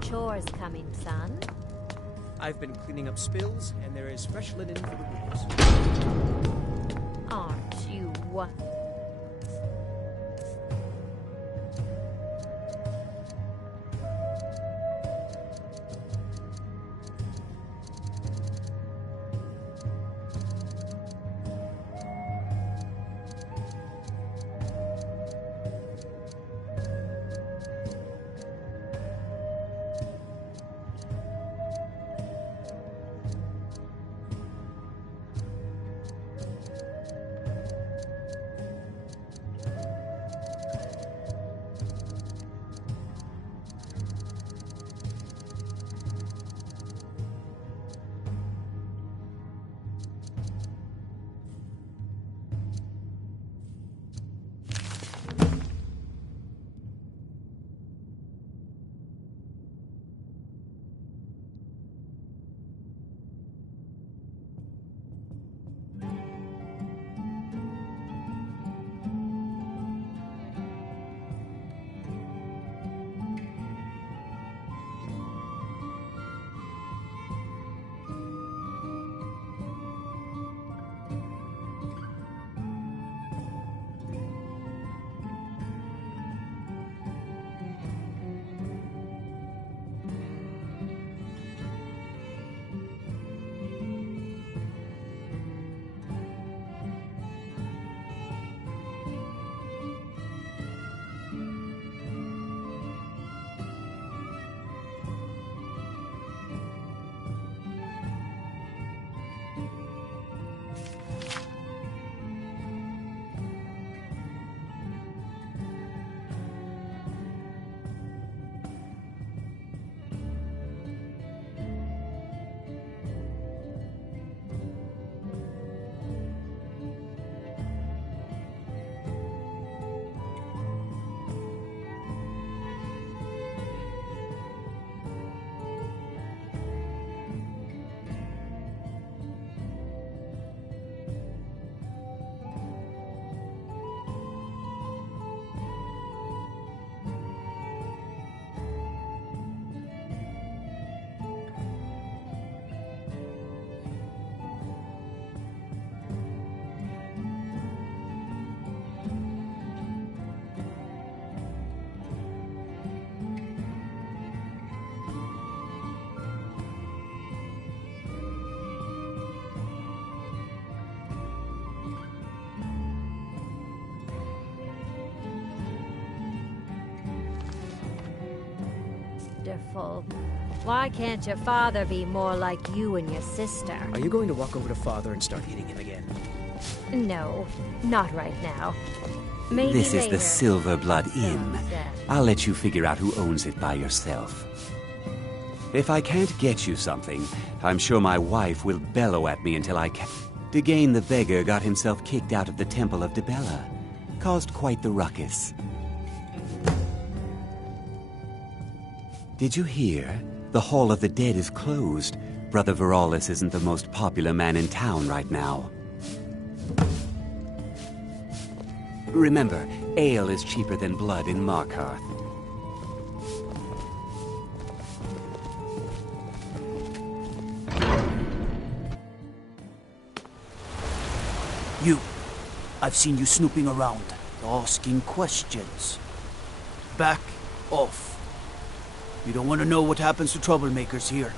Chores coming, son. I've been cleaning up spills, and there is fresh linen for the rooms. Aren't you one? Wonderful. Why can't your father be more like you and your sister? Are you going to walk over to Father and start hitting him again? No, not right now. Maybe This is later. the Silver Blood Inn. I'll let you figure out who owns it by yourself. If I can't get you something, I'm sure my wife will bellow at me until I can. Dagain the beggar got himself kicked out of the Temple of Dibella. Caused quite the ruckus. Did you hear? The Hall of the Dead is closed. Brother Veralis isn't the most popular man in town right now. Remember, ale is cheaper than blood in Markarth. You. I've seen you snooping around, asking questions. Back off. You don't want to know what happens to troublemakers here.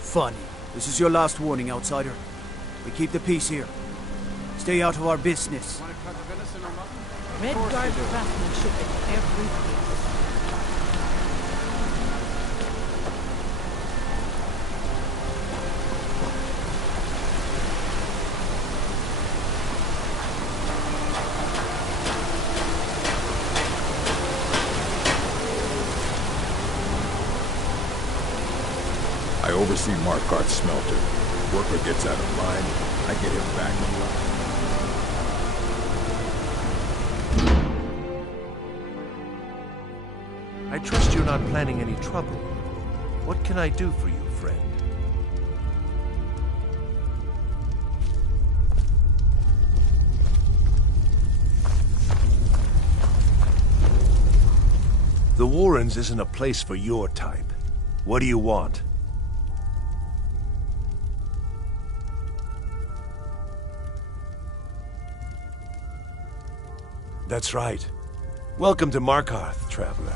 Funny. This is your last warning, outsider. We keep the peace here. Stay out of our business. Red Guard craftsmanship in every piece. I oversee Markarth's smelter. Worker gets out of line, I get him back in line. I trust you're not planning any trouble. What can I do for you, friend? The Warrens isn't a place for your type. What do you want? That's right. Welcome to Markarth, traveler.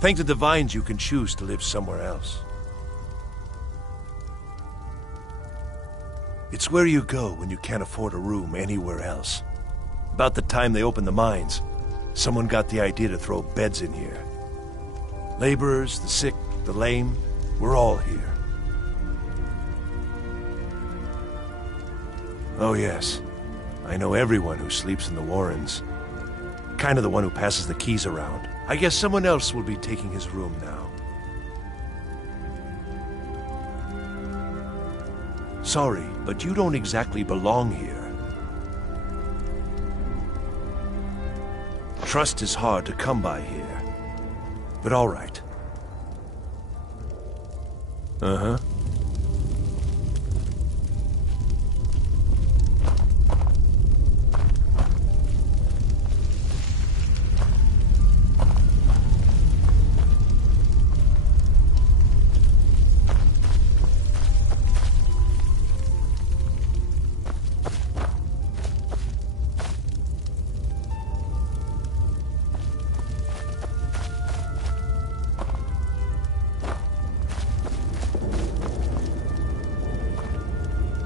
Thank the Divines you can choose to live somewhere else. It's where you go when you can't afford a room anywhere else. About the time they opened the mines, someone got the idea to throw beds in here. Laborers, the sick, the lame, we're all here. Oh yes, I know everyone who sleeps in the Warrens. Kind of the one who passes the keys around. I guess someone else will be taking his room now. Sorry, but you don't exactly belong here. Trust is hard to come by here. But all right. Uh-huh.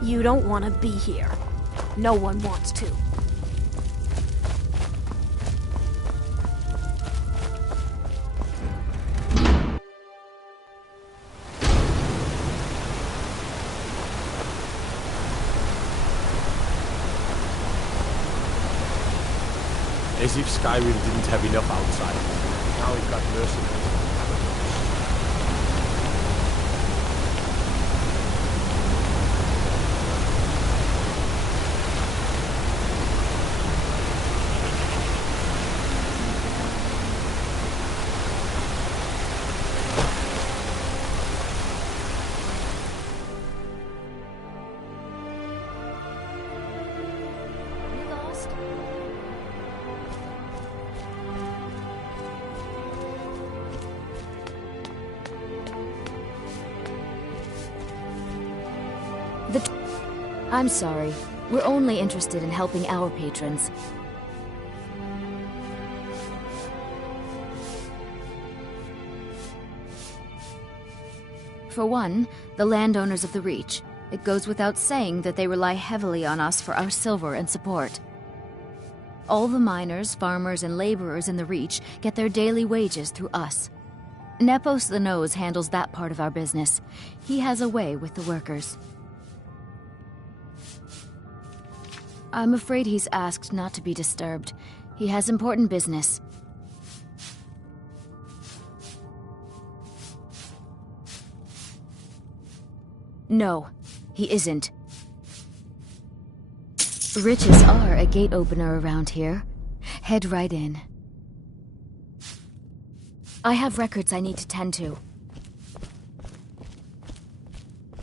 You don't want to be here. No one wants to. As if Skyrim didn't have enough outside. Now it got mercenaries. I'm sorry. We're only interested in helping our patrons. For one, the landowners of the Reach. It goes without saying that they rely heavily on us for our silver and support. All the miners, farmers, and laborers in the Reach get their daily wages through us. Nepos the Nose handles that part of our business. He has a way with the workers. I'm afraid he's asked not to be disturbed. He has important business. No, he isn't. Riches are a gate opener around here. Head right in. I have records I need to tend to.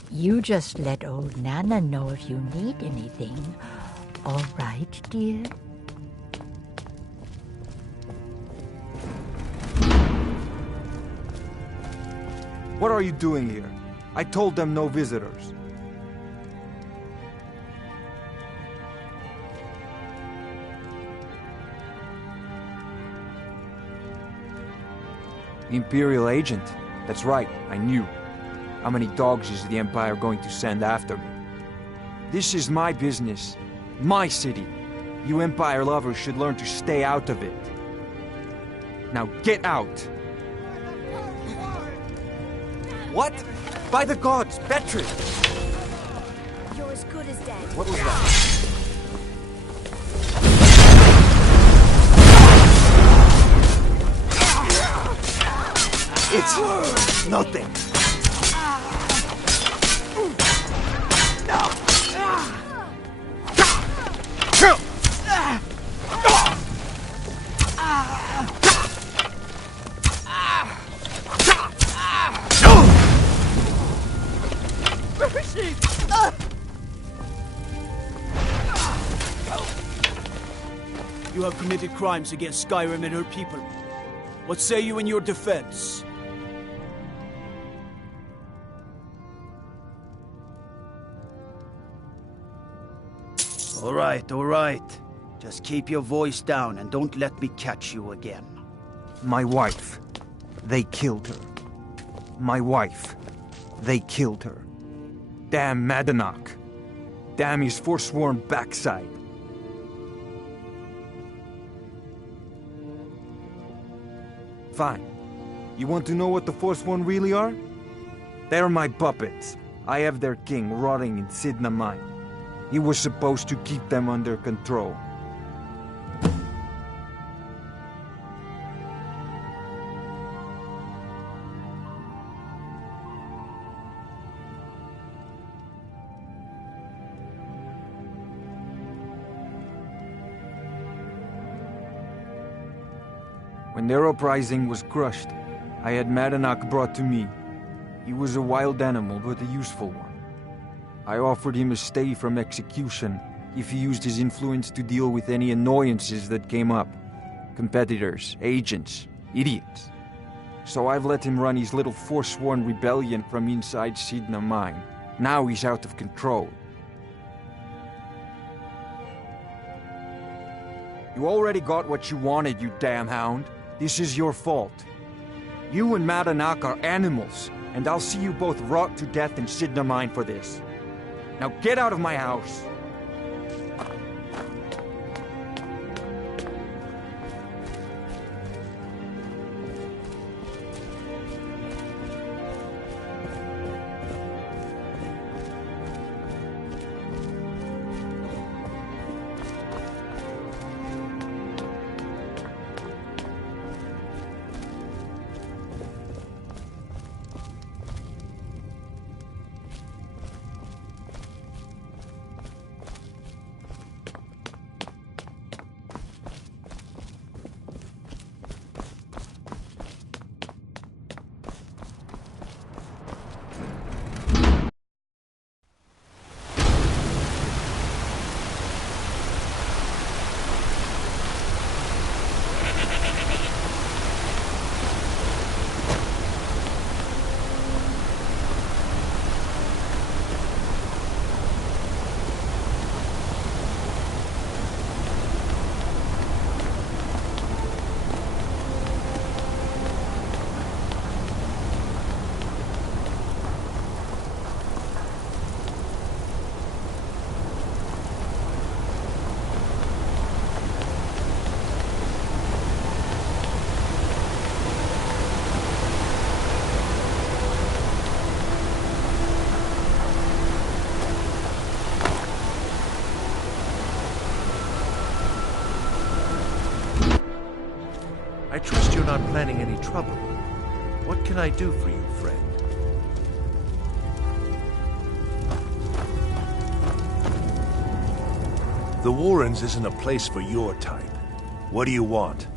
You just let old Nana know if you need anything. All right, dear? What are you doing here? I told them no visitors. Imperial agent? That's right, I knew. How many dogs is the Empire going to send after me? This is my business. My city. You Empire lovers should learn to stay out of it. Now get out! What? By the gods, Beatrice! You're as good as dead. What was that? It's nothing. You have committed crimes against Skyrim and her people. What say you in your defense? All right. Just keep your voice down and don't let me catch you again. My wife. They killed her. My wife. They killed her. Damn Madanach. Damn his forsworn backside. Fine. You want to know what the Forsworn really are? They're my puppets. I have their king rotting in Sidna Mine. He was supposed to keep them under control. When their uprising was crushed, I had Madanach brought to me. He was a wild animal, but a useful one. I offered him a stay from execution if he used his influence to deal with any annoyances that came up. Competitors, agents, idiots. So I've let him run his little forsworn rebellion from inside Sidna Mine. Now he's out of control. You already got what you wanted, you damn hound. This is your fault. You and Madanach are animals, and I'll see you both rot to death in Sidna Mine for this. Now get out of my house! planning any trouble. What can I do for you, friend? The Warrens isn't a place for your type. What do you want?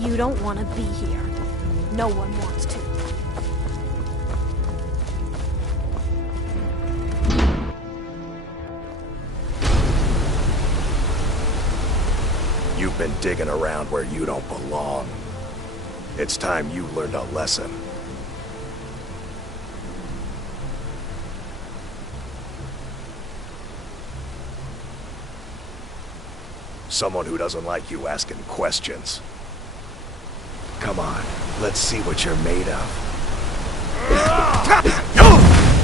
You don't want to be here. No one wants to. You've been digging around where you don't belong. It's time you learned a lesson. Someone who doesn't like you asking questions. Come on, let's see what you're made of.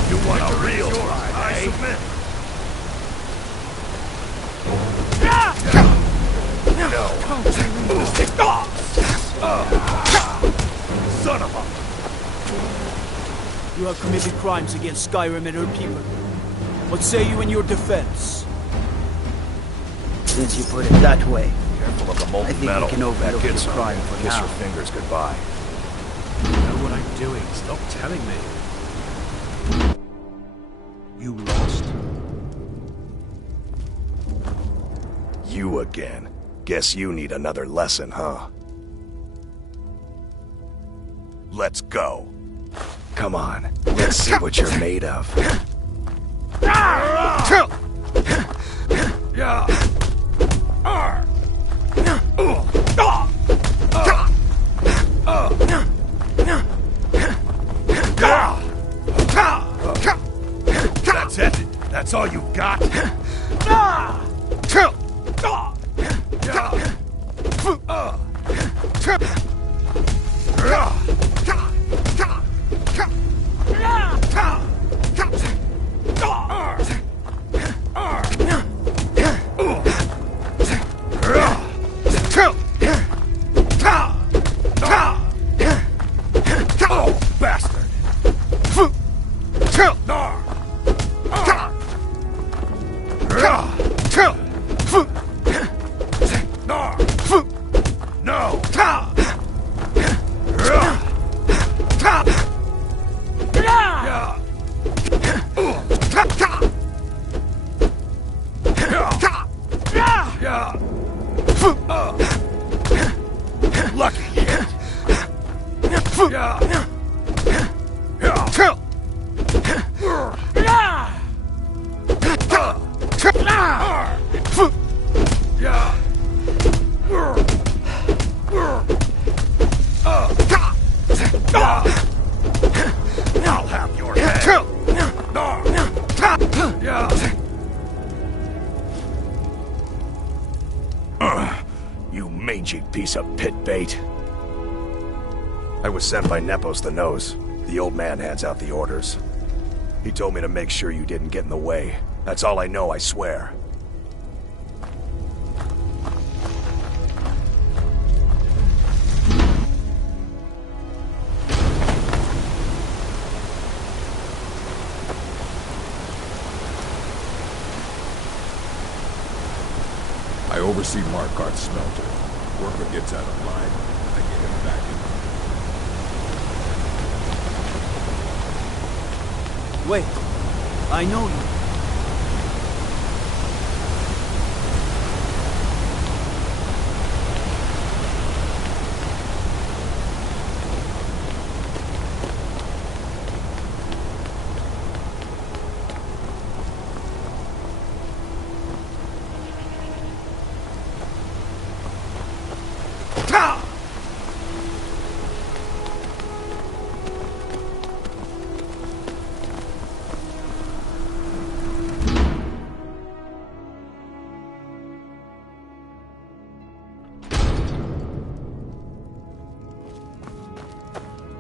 You want a real try, eh? No. Son of a... You have committed crimes against Skyrim and her people. What say you in your defense? Since you put it that way, Careful of the molten I think metal. we can overlook your Gets crime for Kiss now. your fingers goodbye. I know what I'm doing. Stop telling me. You lost. You again. Guess you need another lesson, huh? Let's go. Come on, let's see what you're made of. That's it? That's all you got? Oh, bastard! No! Lucky hit! I'll have your head! You mangy piece of pit bait. I was sent by Nepos the Nose. The old man hands out the orders. He told me to make sure you didn't get in the way. That's all I know, I swear. oversee Markarth's smelter. Worker gets out of line, I get him back in. Wait, I know you.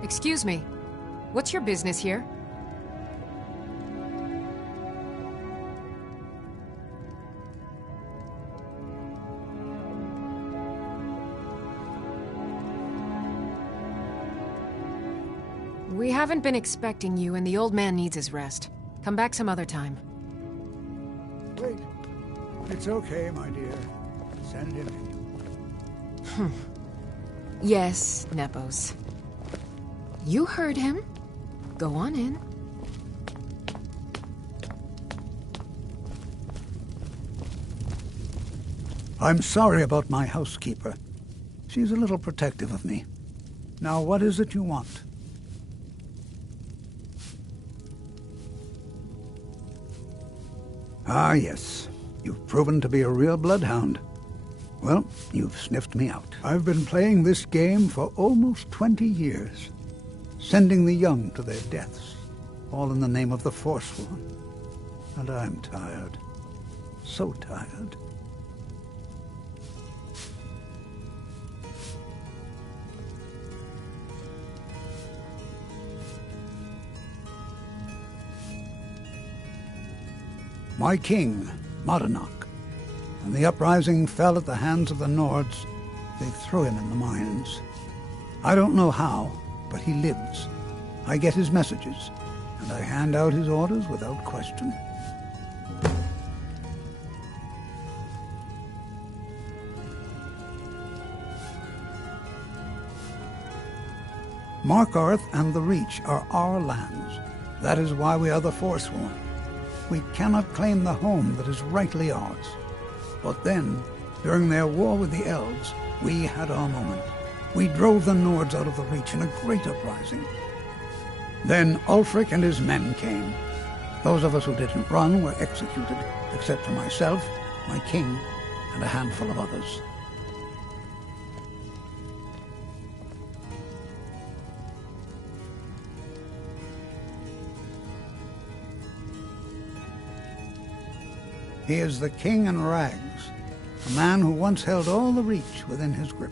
Excuse me. What's your business here? We haven't been expecting you, and the old man needs his rest. Come back some other time. Wait. It's okay, my dear. Send him in. Yes, Nepos. You heard him. Go on in. I'm sorry about my housekeeper. She's a little protective of me. Now, what is it you want? Ah, yes. You've proven to be a real bloodhound. Well, you've sniffed me out. I've been playing this game for almost 20 years. Sending the young to their deaths, all in the name of the Forsworn. And I'm tired. So tired. My king, Madanach, when the uprising fell at the hands of the Nords, they threw him in the mines. I don't know how, but he lives. I get his messages, and I hand out his orders without question. Markarth and the Reach are our lands. That is why we are the Forsworn. We cannot claim the home that is rightly ours. But then, during their war with the Elves, we had our moment. We drove the Nords out of the Reach in a great uprising. Then Ulfric and his men came. Those of us who didn't run were executed, except for myself, my king, and a handful of others. He is the King in Rags, a man who once held all the Reach within his grip.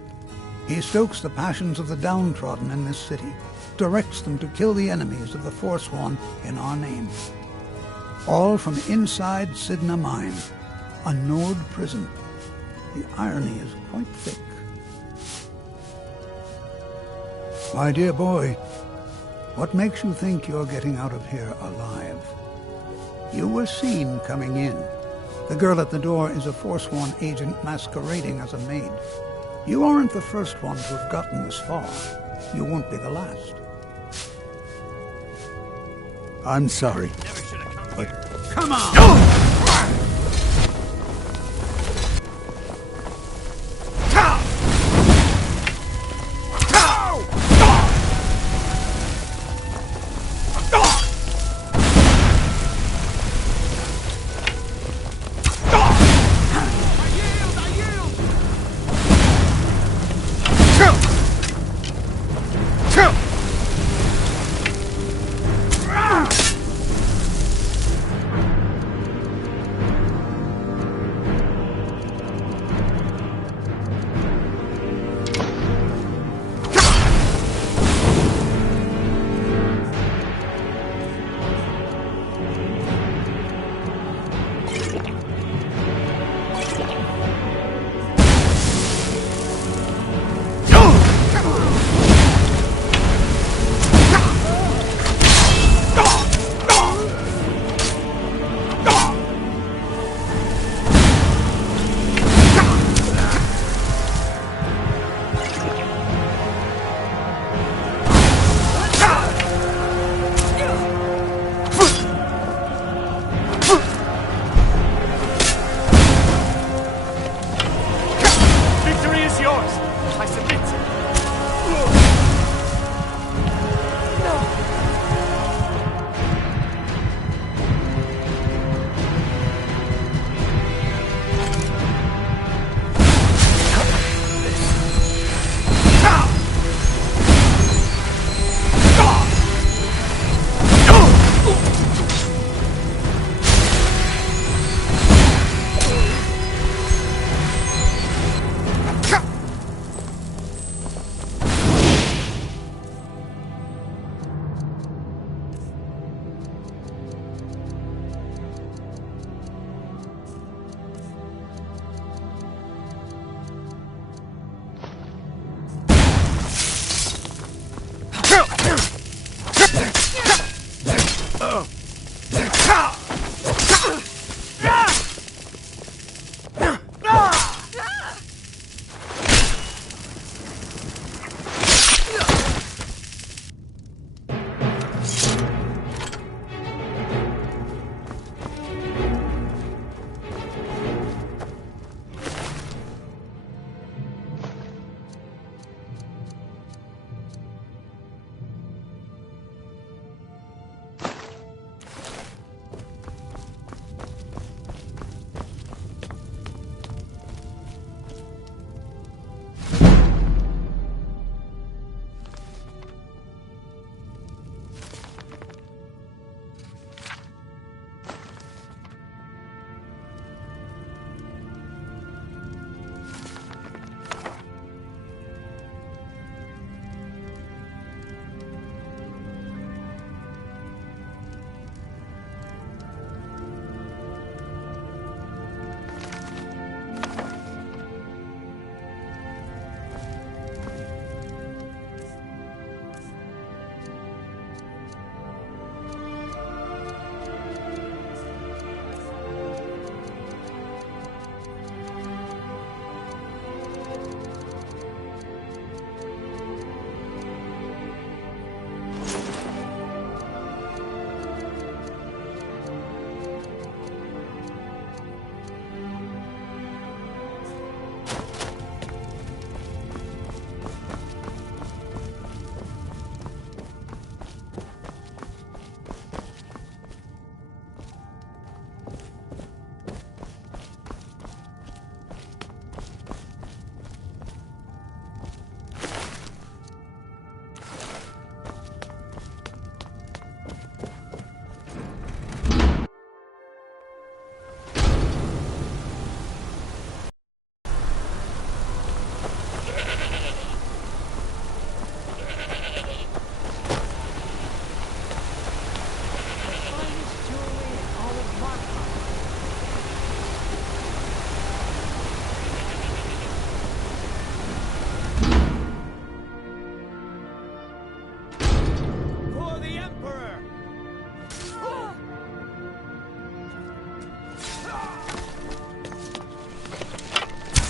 He stokes the passions of the downtrodden in this city, directs them to kill the enemies of the Forsworn in our name. All from inside Sidna Mine, a Nord prison. The irony is quite thick. My dear boy, what makes you think you're getting out of here alive? You were seen coming in. The girl at the door is a Forsworn agent masquerading as a maid. You aren't the first one to have gotten this far. You won't be the last. I'm sorry, but... Come on! I submit.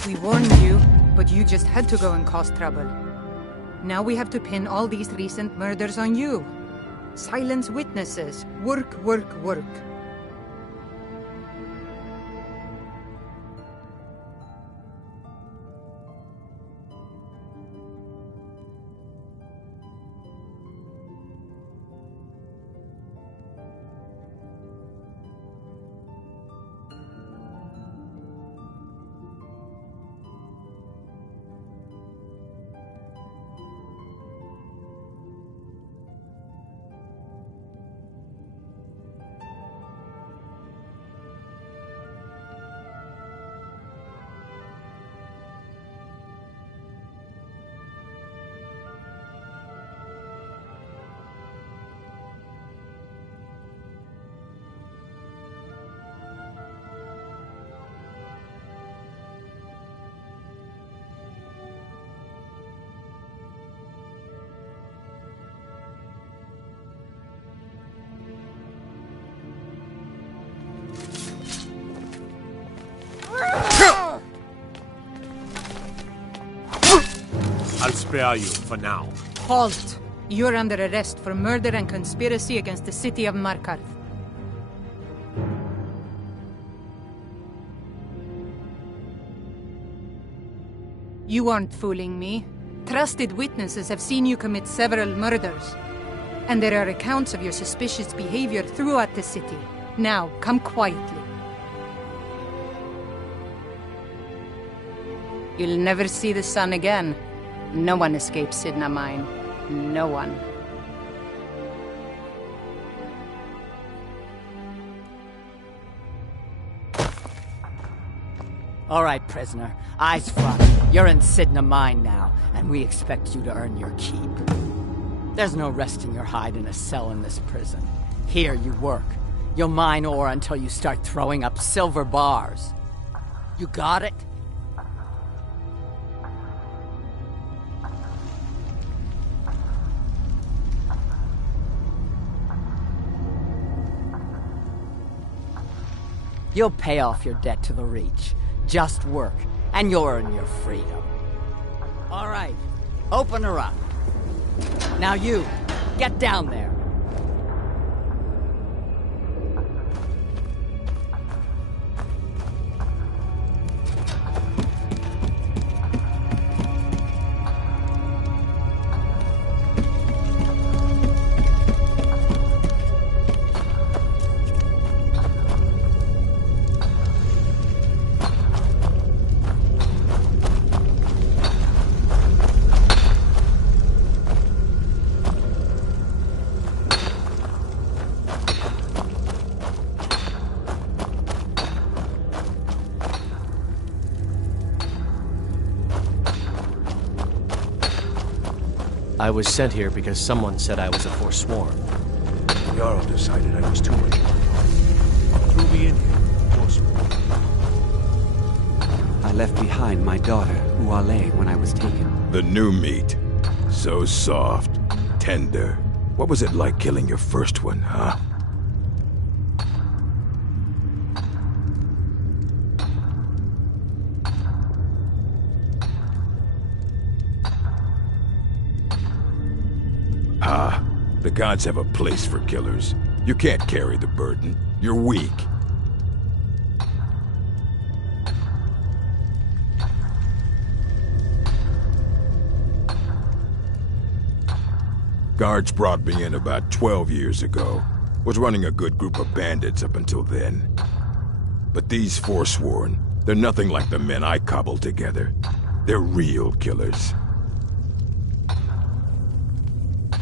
We warned you, but you just had to go and cause trouble. Now we have to pin all these recent murders on you. Silence witnesses. Work, work, work. I'll spare you for now. Halt! You're under arrest for murder and conspiracy against the city of Markarth. You aren't fooling me. Trusted witnesses have seen you commit several murders. And there are accounts of your suspicious behavior throughout the city. Now, come quietly. You'll never see the sun again. No one escapes Sidna Mine. No one. All right, prisoner. Eyes front. You're in Sidna Mine now, and we expect you to earn your keep. There's no resting your hide in a cell in this prison. Here you work. You'll mine ore until you start throwing up silver bars. You got it? You'll pay off your debt to the Reach. Just work, and you'll earn your freedom. All right, open her up. Now you, get down there. I was sent here because someone said I was a Forsworn. Jarl decided I was too much. Threw me in here, Forsworn. I left behind my daughter, Uale, when I was taken. The new meat. So soft, tender. What was it like killing your first one, huh? Ah, the gods have a place for killers. You can't carry the burden. You're weak. Guards brought me in about 12 years ago. Was running a good group of bandits up until then. But these Forsworn, they're nothing like the men I cobbled together. They're real killers.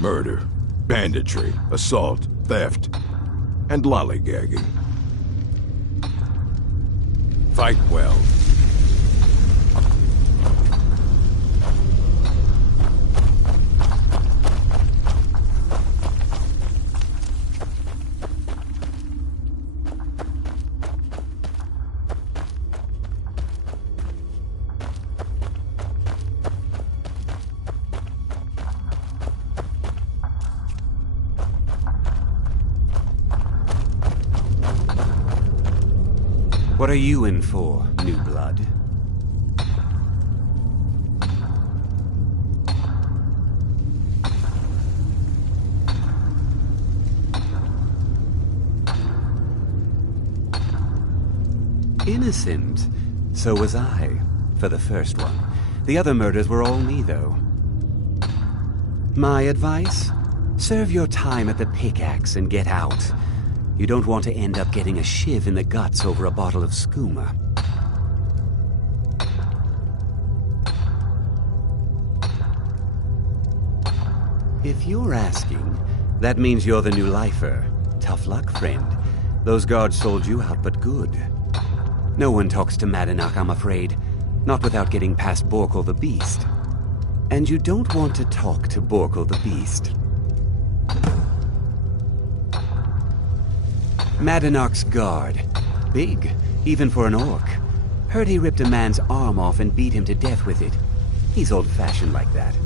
Murder, banditry, assault, theft, and lollygagging. Fight well. What are you in for, new blood? Innocent. So was I, for the first one. The other murders were all me, though. My advice? Serve your time at the pickaxe and get out. You don't want to end up getting a shiv in the guts over a bottle of skooma. If you're asking, that means you're the new lifer. Tough luck, friend. Those guards sold you out, but good. No one talks to Madanak, I'm afraid. Not without getting past Borkul the Beast. And you don't want to talk to Borkul the Beast. Madanak's guard. Big, even for an orc. Heard he ripped a man's arm off and beat him to death with it. He's old-fashioned like that.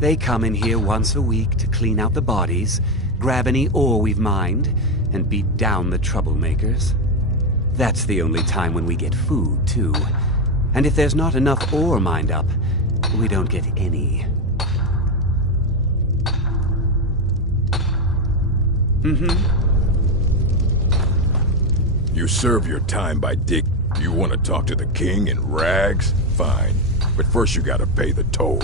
They come in here once a week to clean out the bodies, grab any ore we've mined, and beat down the troublemakers. That's the only time when we get food, too. And if there's not enough ore mined up, we don't get any. You serve your time by dick. You want to talk to the king in rags? Fine. But first you gotta pay the toll.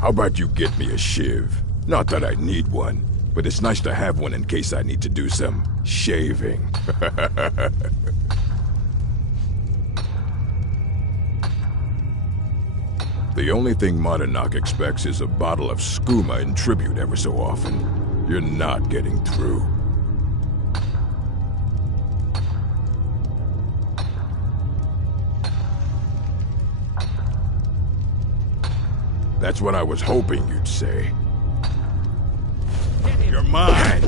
How about you get me a shiv? Not that I need one, but it's nice to have one in case I need to do some shaving. The only thing Monadnock expects is a bottle of skooma in tribute every so often. You're not getting through. That's what I was hoping you'd say. You're mine!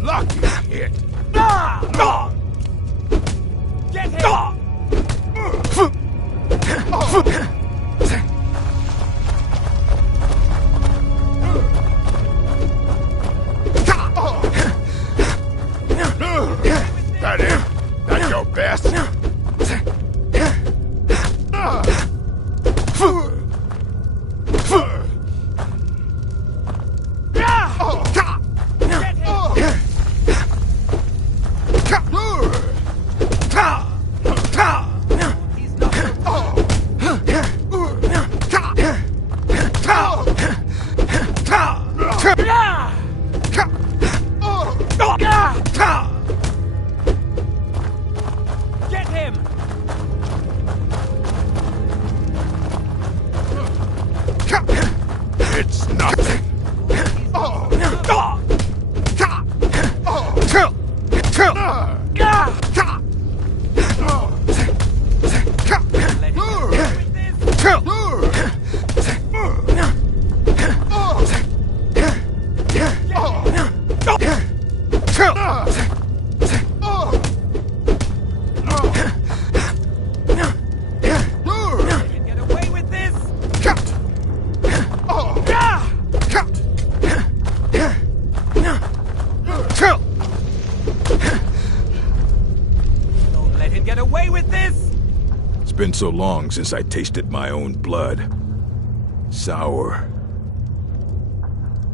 Lucky hit! Get him! That it? That's your best? Get him! It's nothing. It's been so long since I tasted my own blood. Sour.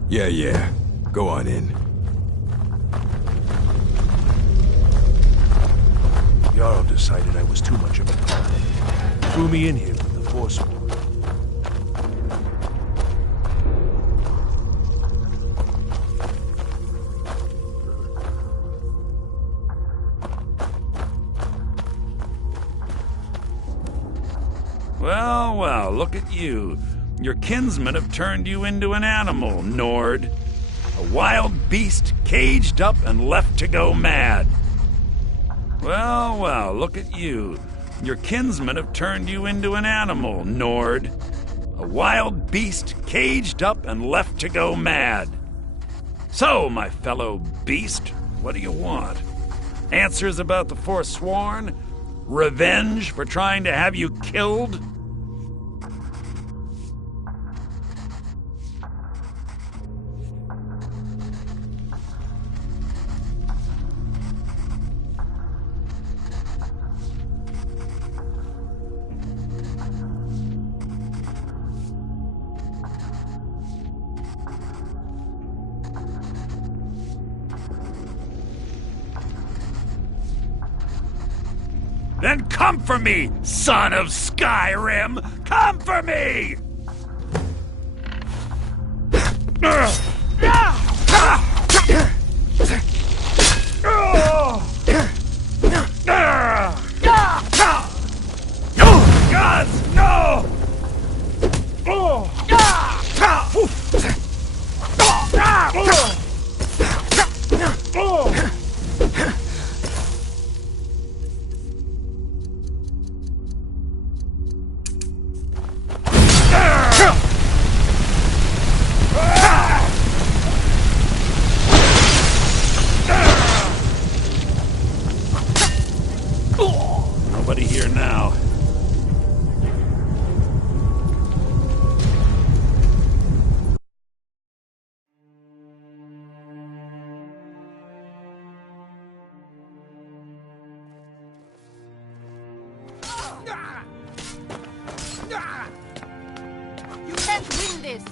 Yeah. Go on in. Jarl decided I was too much of a pawn. Threw me in here with the Forsworn. Well, look at you. Your kinsmen have turned you into an animal, Nord. A wild beast caged up and left to go mad. Well, look at you. Your kinsmen have turned you into an animal, Nord. A wild beast caged up and left to go mad. So, my fellow beast, what do you want? Answers about the Forsworn? Revenge for trying to have you killed? Then come for me, son of Skyrim! Come for me! Gods, no! Nobody here now. can't win this!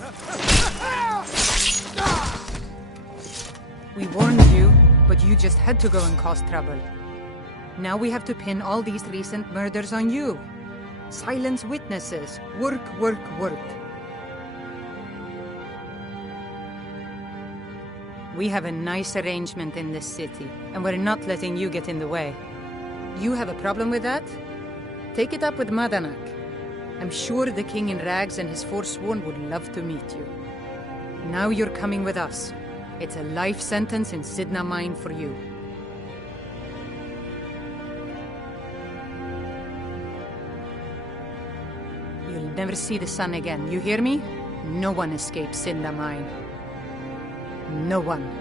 We warned you, but you just had to go and cause trouble. Now we have to pin all these recent murders on you. Silence witnesses. Work, work, work. We have a nice arrangement in this city, and we're not letting you get in the way. You have a problem with that? Take it up with Madanak. I'm sure the King in Rags and his Forsworn would love to meet you. Now you're coming with us. It's a life sentence in Sidna Mine for you. You'll never see the sun again, you hear me? No one escapes Sidna Mine. No one.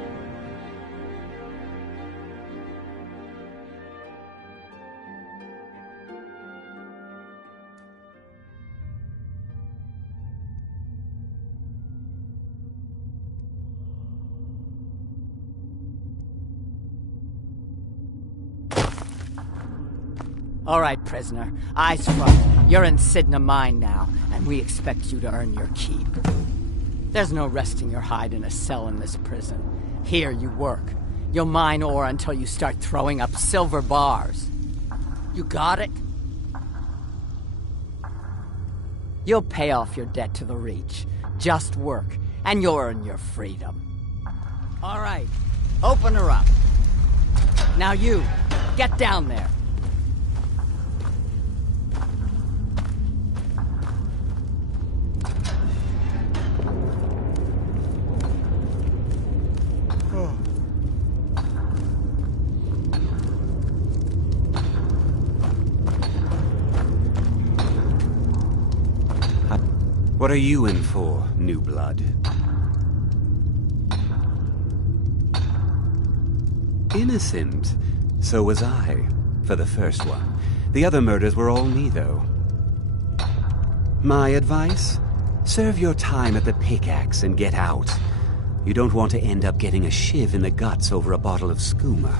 All right, prisoner. Eyes front. You're in Sidna Mine now, and we expect you to earn your keep. There's no resting your hide in a cell in this prison. Here you work. You'll mine ore until you start throwing up silver bars. You got it? You'll pay off your debt to the Reach. Just work, and you'll earn your freedom. All right, open her up. Now you, get down there. What are you in for, new blood? Innocent. So was I, for the first one. The other murders were all me, though. My advice? Serve your time at the pickaxe and get out. You don't want to end up getting a shiv in the guts over a bottle of skooma.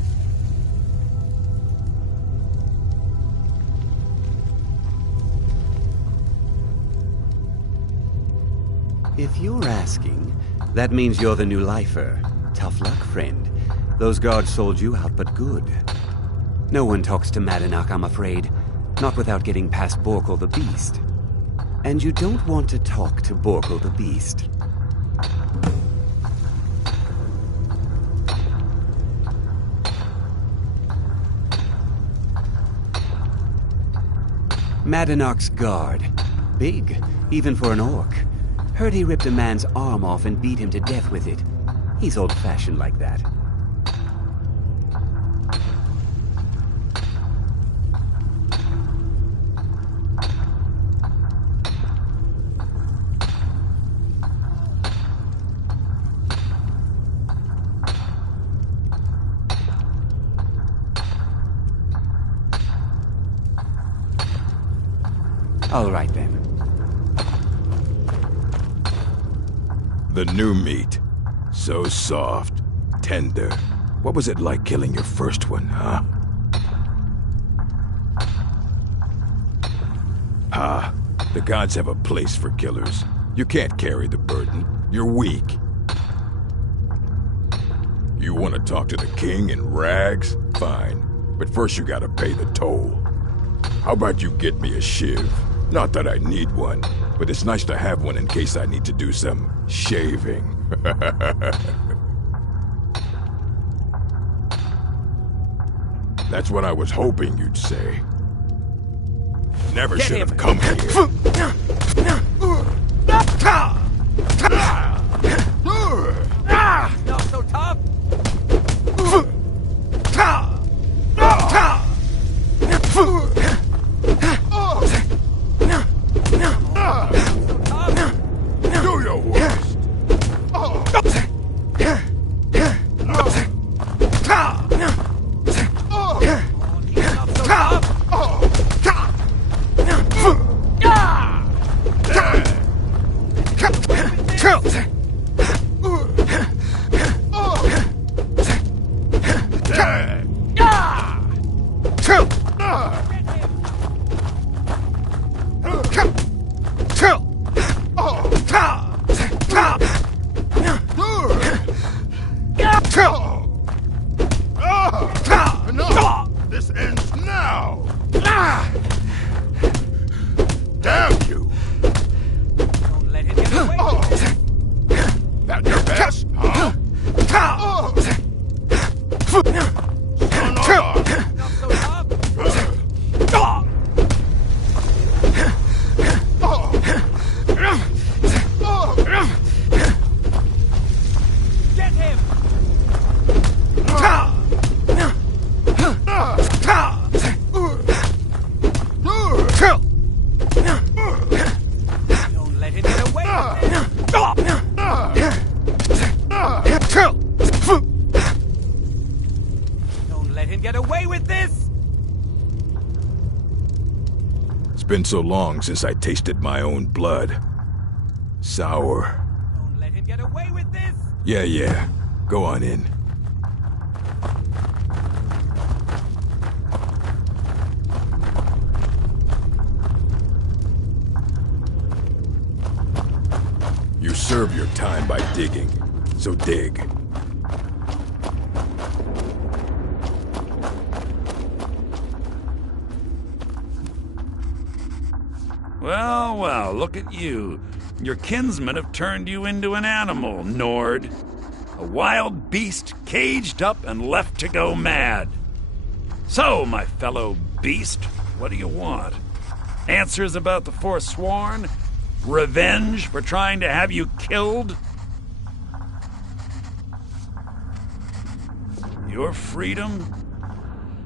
If you're asking, that means you're the new lifer. Tough luck, friend. Those guards sold you out, but good. No one talks to Madanak, I'm afraid. Not without getting past Borkle the Beast. And you don't want to talk to Borkle the Beast. Madanak's guard. Big, even for an orc. Heard he ripped a man's arm off and beat him to death with it. He's old-fashioned like that. All right, then. The new meat. So soft, tender. What was it like killing your first one, huh? Ah, the gods have a place for killers. You can't carry the burden. You're weak. You want to talk to the king in rags? Fine. But first you gotta pay the toll. How about you get me a shiv? Not that I need one, but it's nice to have one in case I need to do some shaving. That's what I was hoping you'd say. Never should have come here. Not so tough! Do your worst. been so long since I tasted my own blood. Sour. Don't let him get away with this! Yeah. Go on in. You serve your time by digging, so dig. Well, look at you. Your kinsmen have turned you into an animal, Nord. A wild beast caged up and left to go mad. So, my fellow beast, what do you want? Answers about the Forsworn? Revenge for trying to have you killed? Your freedom?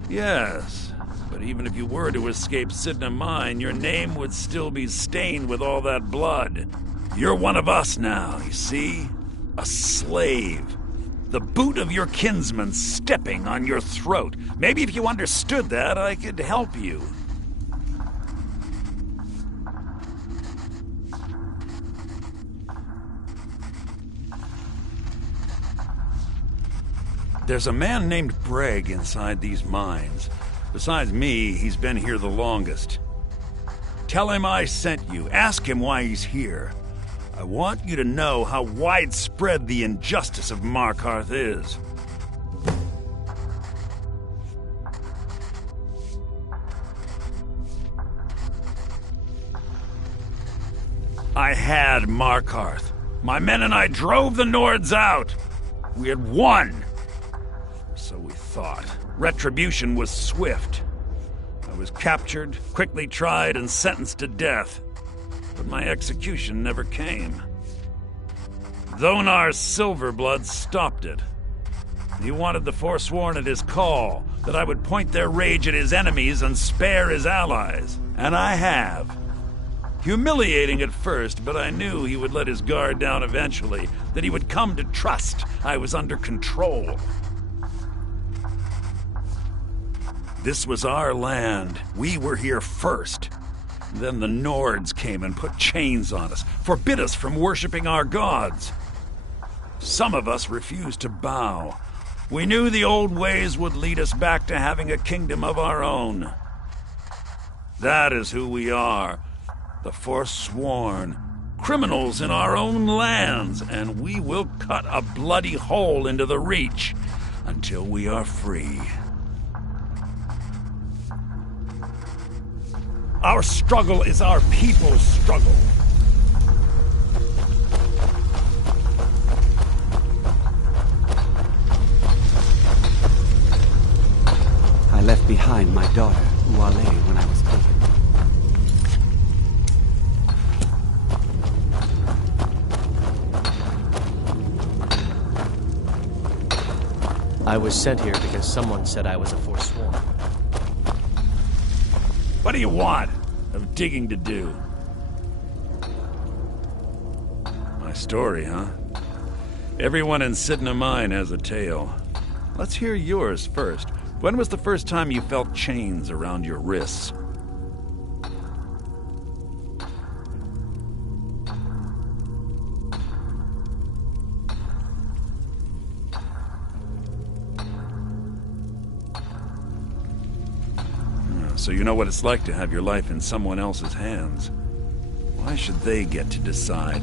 Yes, but even if you were to escape Sidna Mine, your name would still be stained with all that blood. You're one of us now, you see? A slave. The boot of your kinsman stepping on your throat. Maybe if you understood that, I could help you. There's a man named Breg inside these mines. Besides me, he's been here the longest. Tell him I sent you. Ask him why he's here. I want you to know how widespread the injustice of Markarth is. I had Markarth. My men and I drove the Nords out. We had won. So we thought. Retribution was swift. I was captured, quickly tried, and sentenced to death. But my execution never came. Dhonar's Silverblood stopped it. He wanted the Forsworn at his call, that I would point their rage at his enemies and spare his allies. And I have. Humiliating at first, but I knew he would let his guard down eventually, that he would come to trust I was under control. This was our land. We were here first. Then the Nords came and put chains on us, forbid us from worshipping our gods. Some of us refused to bow. We knew the old ways would lead us back to having a kingdom of our own. That is who we are, the Forsworn, criminals in our own lands, and we will cut a bloody hole into the Reach until we are free. Our struggle is our people's struggle. I left behind my daughter, Uale, when I was taken. I was sent here because someone said I was a Forsworn. What do you want? Of digging to do? My story, huh? Everyone in Sidna Mine has a tale. Let's hear yours first. When was the first time you felt chains around your wrists? So you know what it's like to have your life in someone else's hands. Why should they get to decide?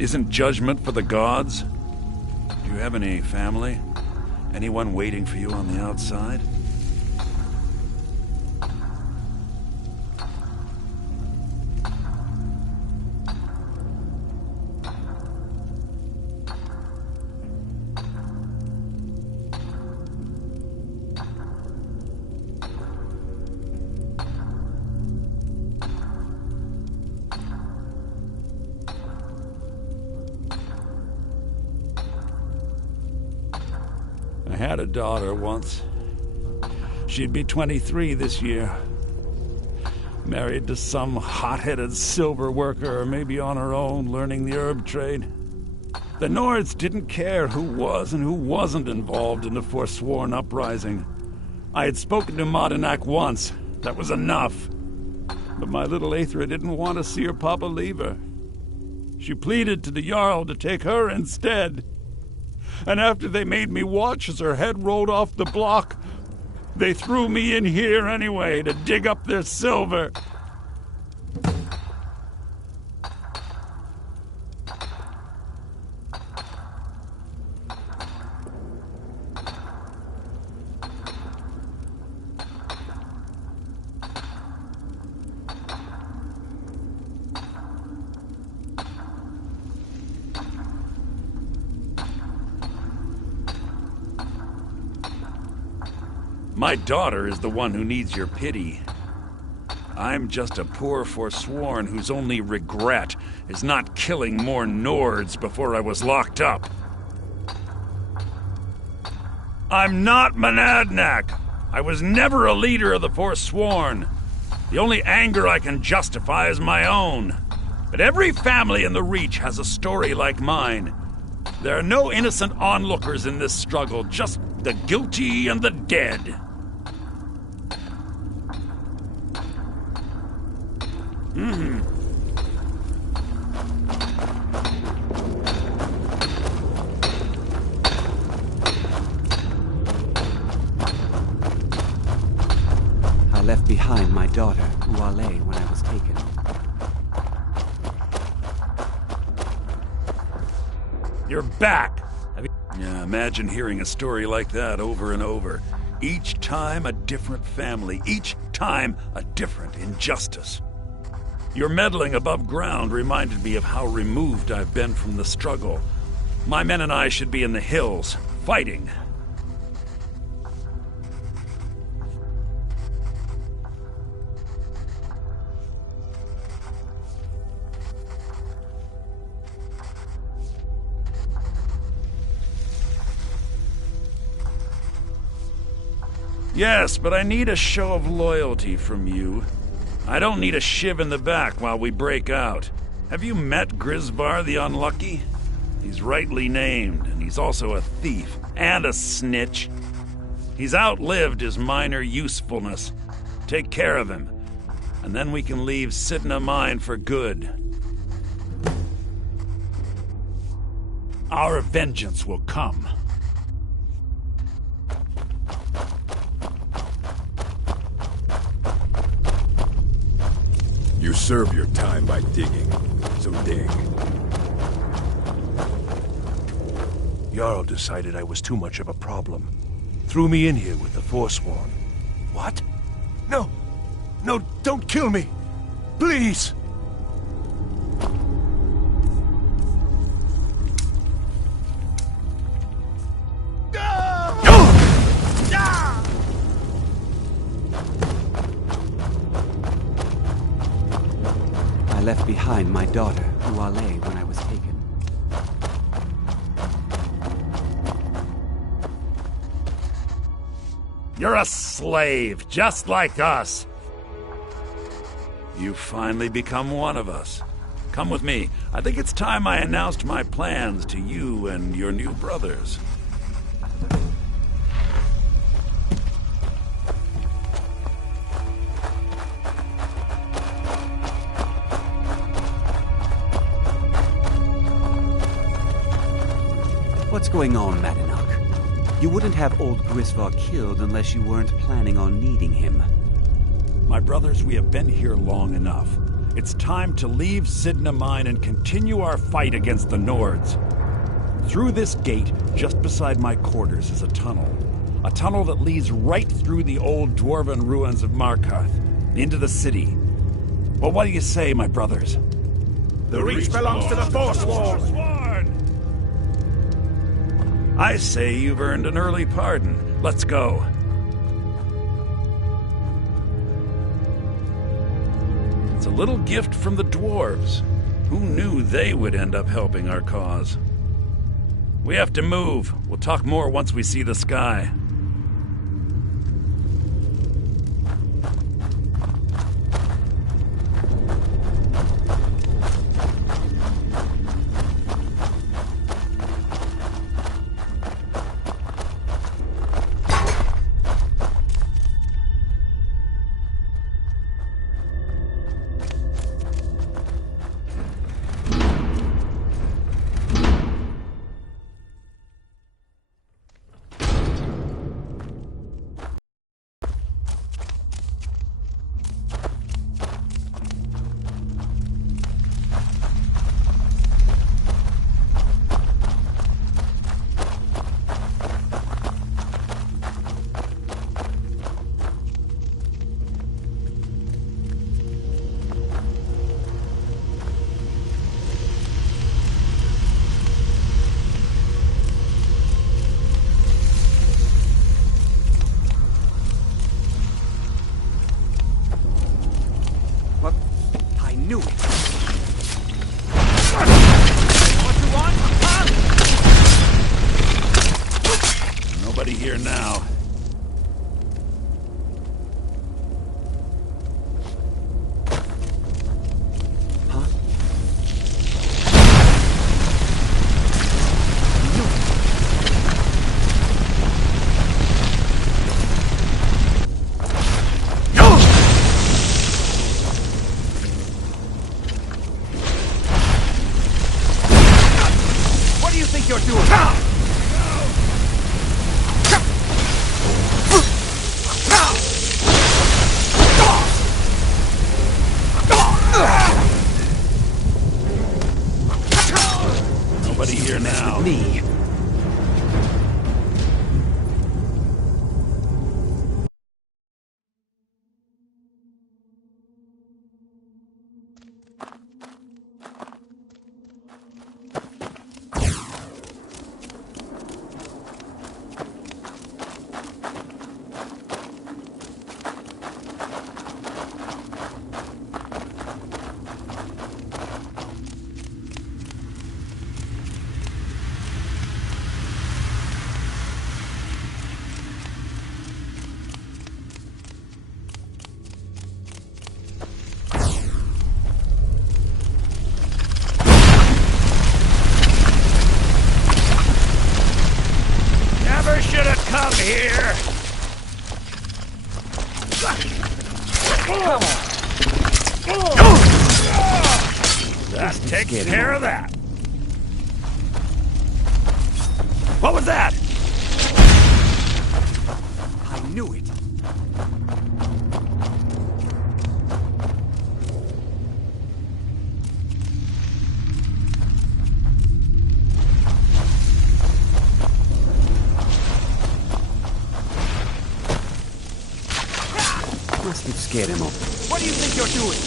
Isn't judgment for the gods? Do you have any family? Anyone waiting for you on the outside? I had a daughter once. She'd be 23 this year. Married to some hot-headed silver worker, or maybe on her own, learning the herb trade. The Nords didn't care who was and who wasn't involved in the Forsworn uprising. I had spoken to Madanak once. That was enough. But my little Aethra didn't want to see her papa leave her. She pleaded to the Jarl to take her instead. And after they made me watch as her head rolled off the block, they threw me in here anyway to dig up their silver. My daughter is the one who needs your pity. I'm just a poor Forsworn whose only regret is not killing more Nords before I was locked up. I'm not Monadnock. I was never a leader of the Forsworn. The only anger I can justify is my own. But every family in the Reach has a story like mine. There are no innocent onlookers in this struggle, just the guilty and the dead. I left behind my daughter, Uale, when I was taken. You're back! Yeah, imagine hearing a story like that over and over. Each time a different family, each time a different injustice. Your meddling above ground reminded me of how removed I've been from the struggle. My men and I should be in the hills, fighting. Yes, but I need a show of loyalty from you. I don't need a shiv in the back while we break out. Have you met Grisvar the Unlucky? He's rightly named, and he's also a thief and a snitch. He's outlived his minor usefulness. Take care of him, and then we can leave Sidna Mine for good. Our vengeance will come. You serve your time by digging, so dig. Jarl decided I was too much of a problem. Threw me in here with the Forsworn. What? No! No, don't kill me! Please! I left behind my daughter, Uale, when I was taken. You're a slave, just like us. You've finally become one of us. Come with me. I think it's time I announced my plans to you and your new brothers. What's going on, Madanach? You wouldn't have old Grisvar killed unless you weren't planning on needing him. My brothers, we have been here long enough. It's time to leave Sidna Mine and continue our fight against the Nords. Through this gate, just beside my quarters, is a tunnel. A tunnel that leads right through the old dwarven ruins of Markarth, into the city. Well, what do you say, my brothers? The Reach belongs to the Forsworn! I say you've earned an early pardon. Let's go. It's a little gift from the dwarves. Who knew they would end up helping our cause? We have to move. We'll talk more once we see the sky. Nobody here now. What do you think you're doing? Nobody here now. Me. Never should have come here. That takes care of that. What was that? I knew it. Must have scared him off. What do you think you're doing?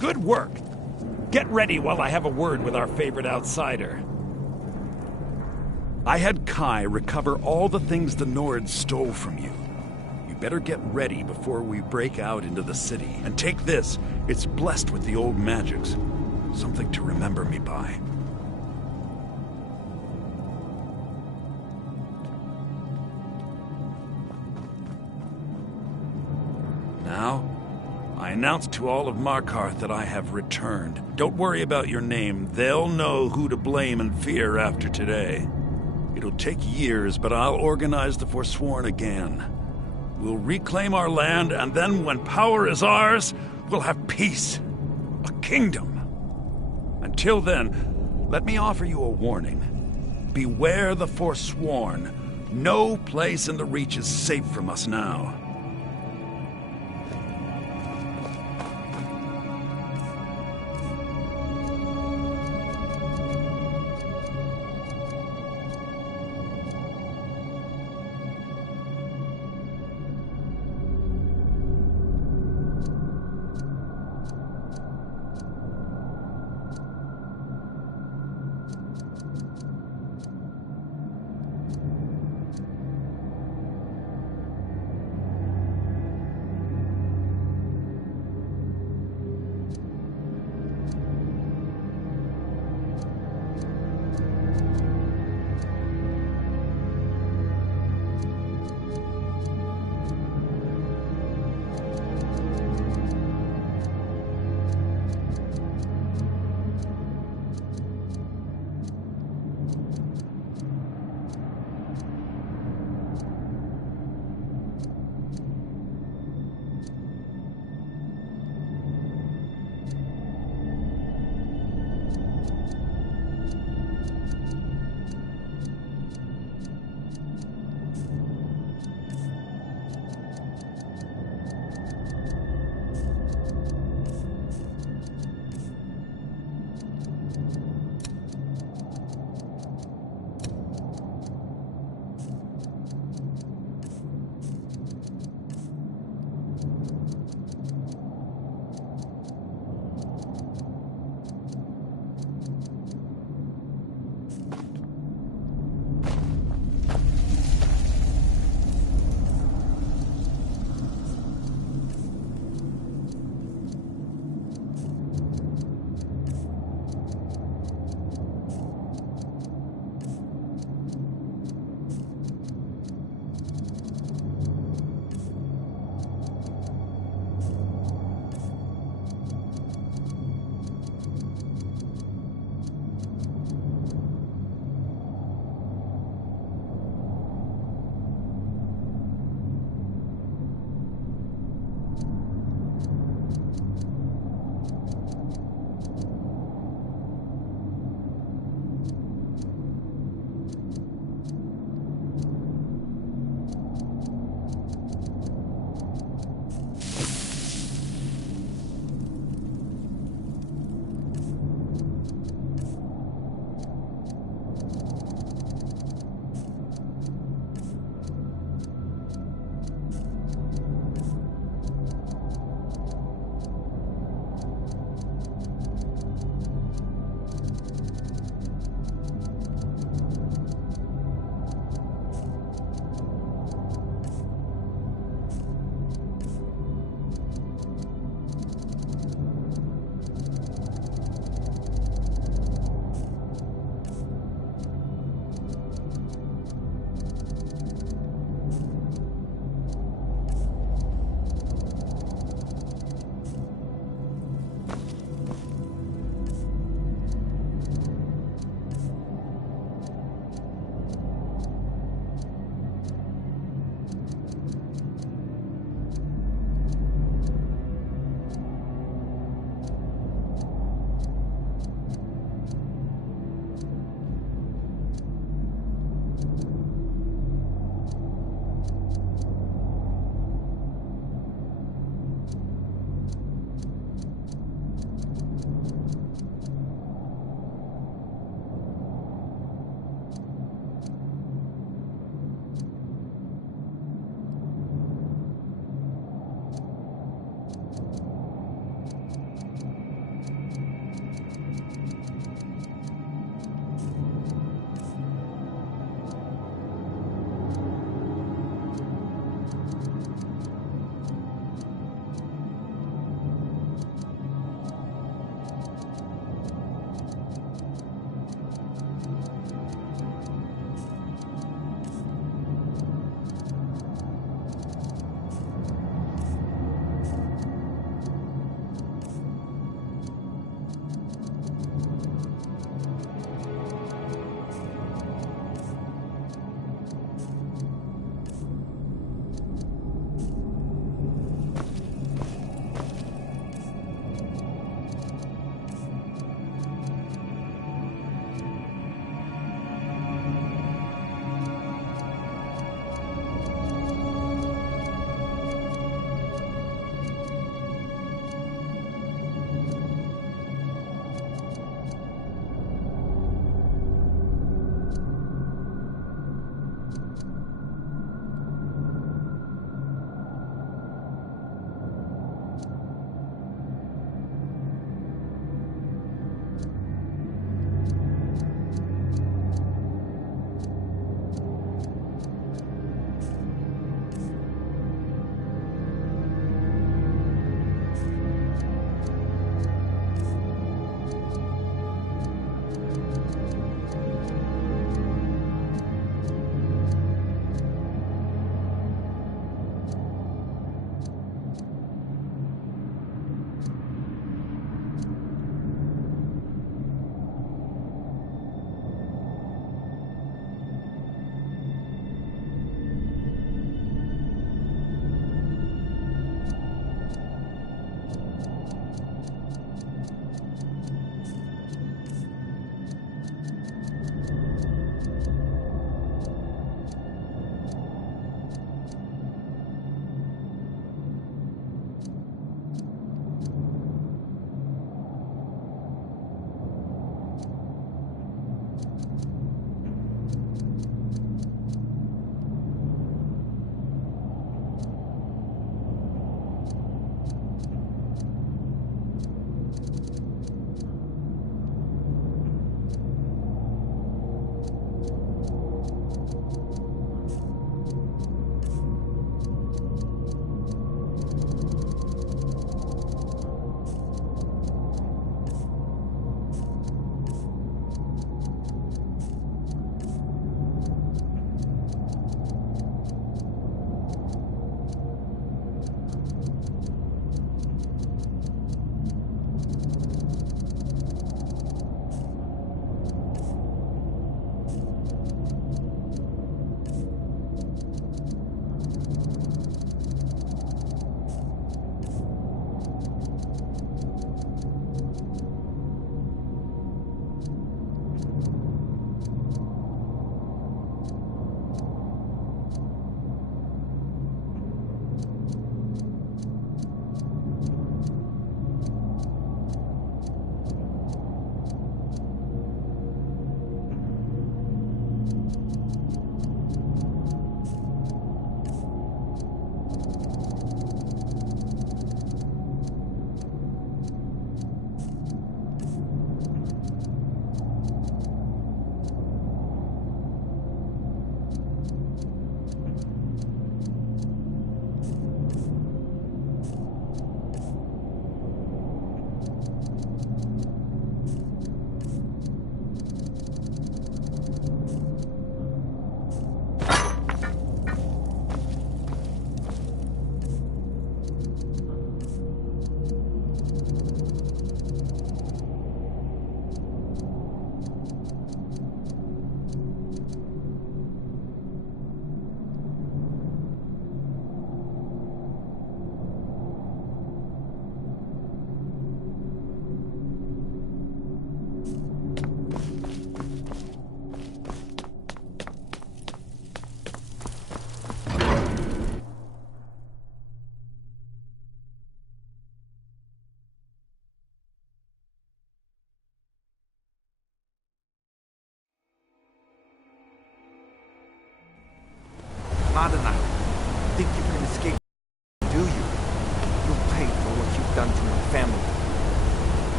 Good work. Get ready while I have a word with our favorite outsider. I had Kai recover all the things the Nords stole from you. You better get ready before we break out into the city. And take this. It's blessed with the old magics. Something to remember me by. Now, I announce to all of Markarth that I have returned. Don't worry about your name. They'll know who to blame and fear after today. It'll take years, but I'll organize the Forsworn again. We'll reclaim our land, and then when power is ours, we'll have peace. A kingdom. Until then, let me offer you a warning. Beware the Forsworn. No place in the Reach is safe from us now.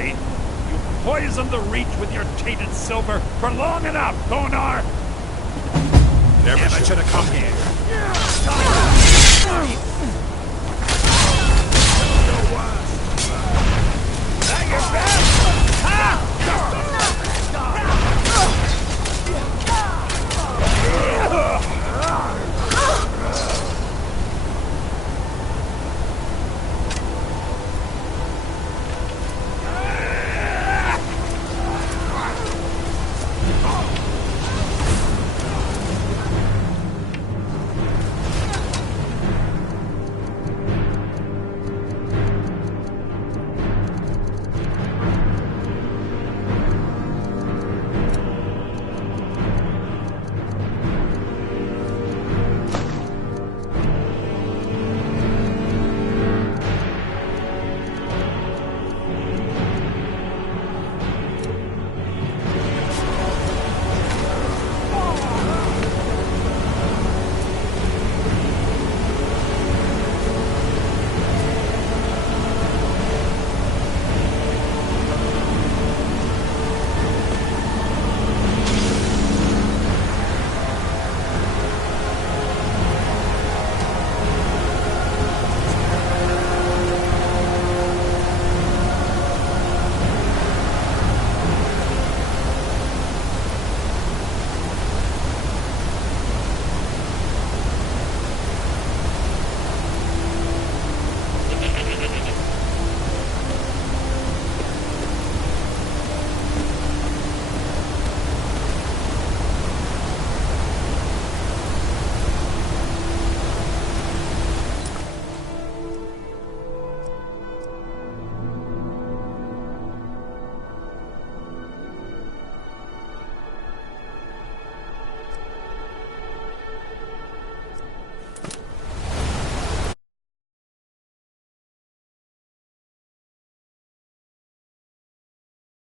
Really? You poisoned the Reach with your tainted silver for long enough, Thonar! Never should have come here. Stop!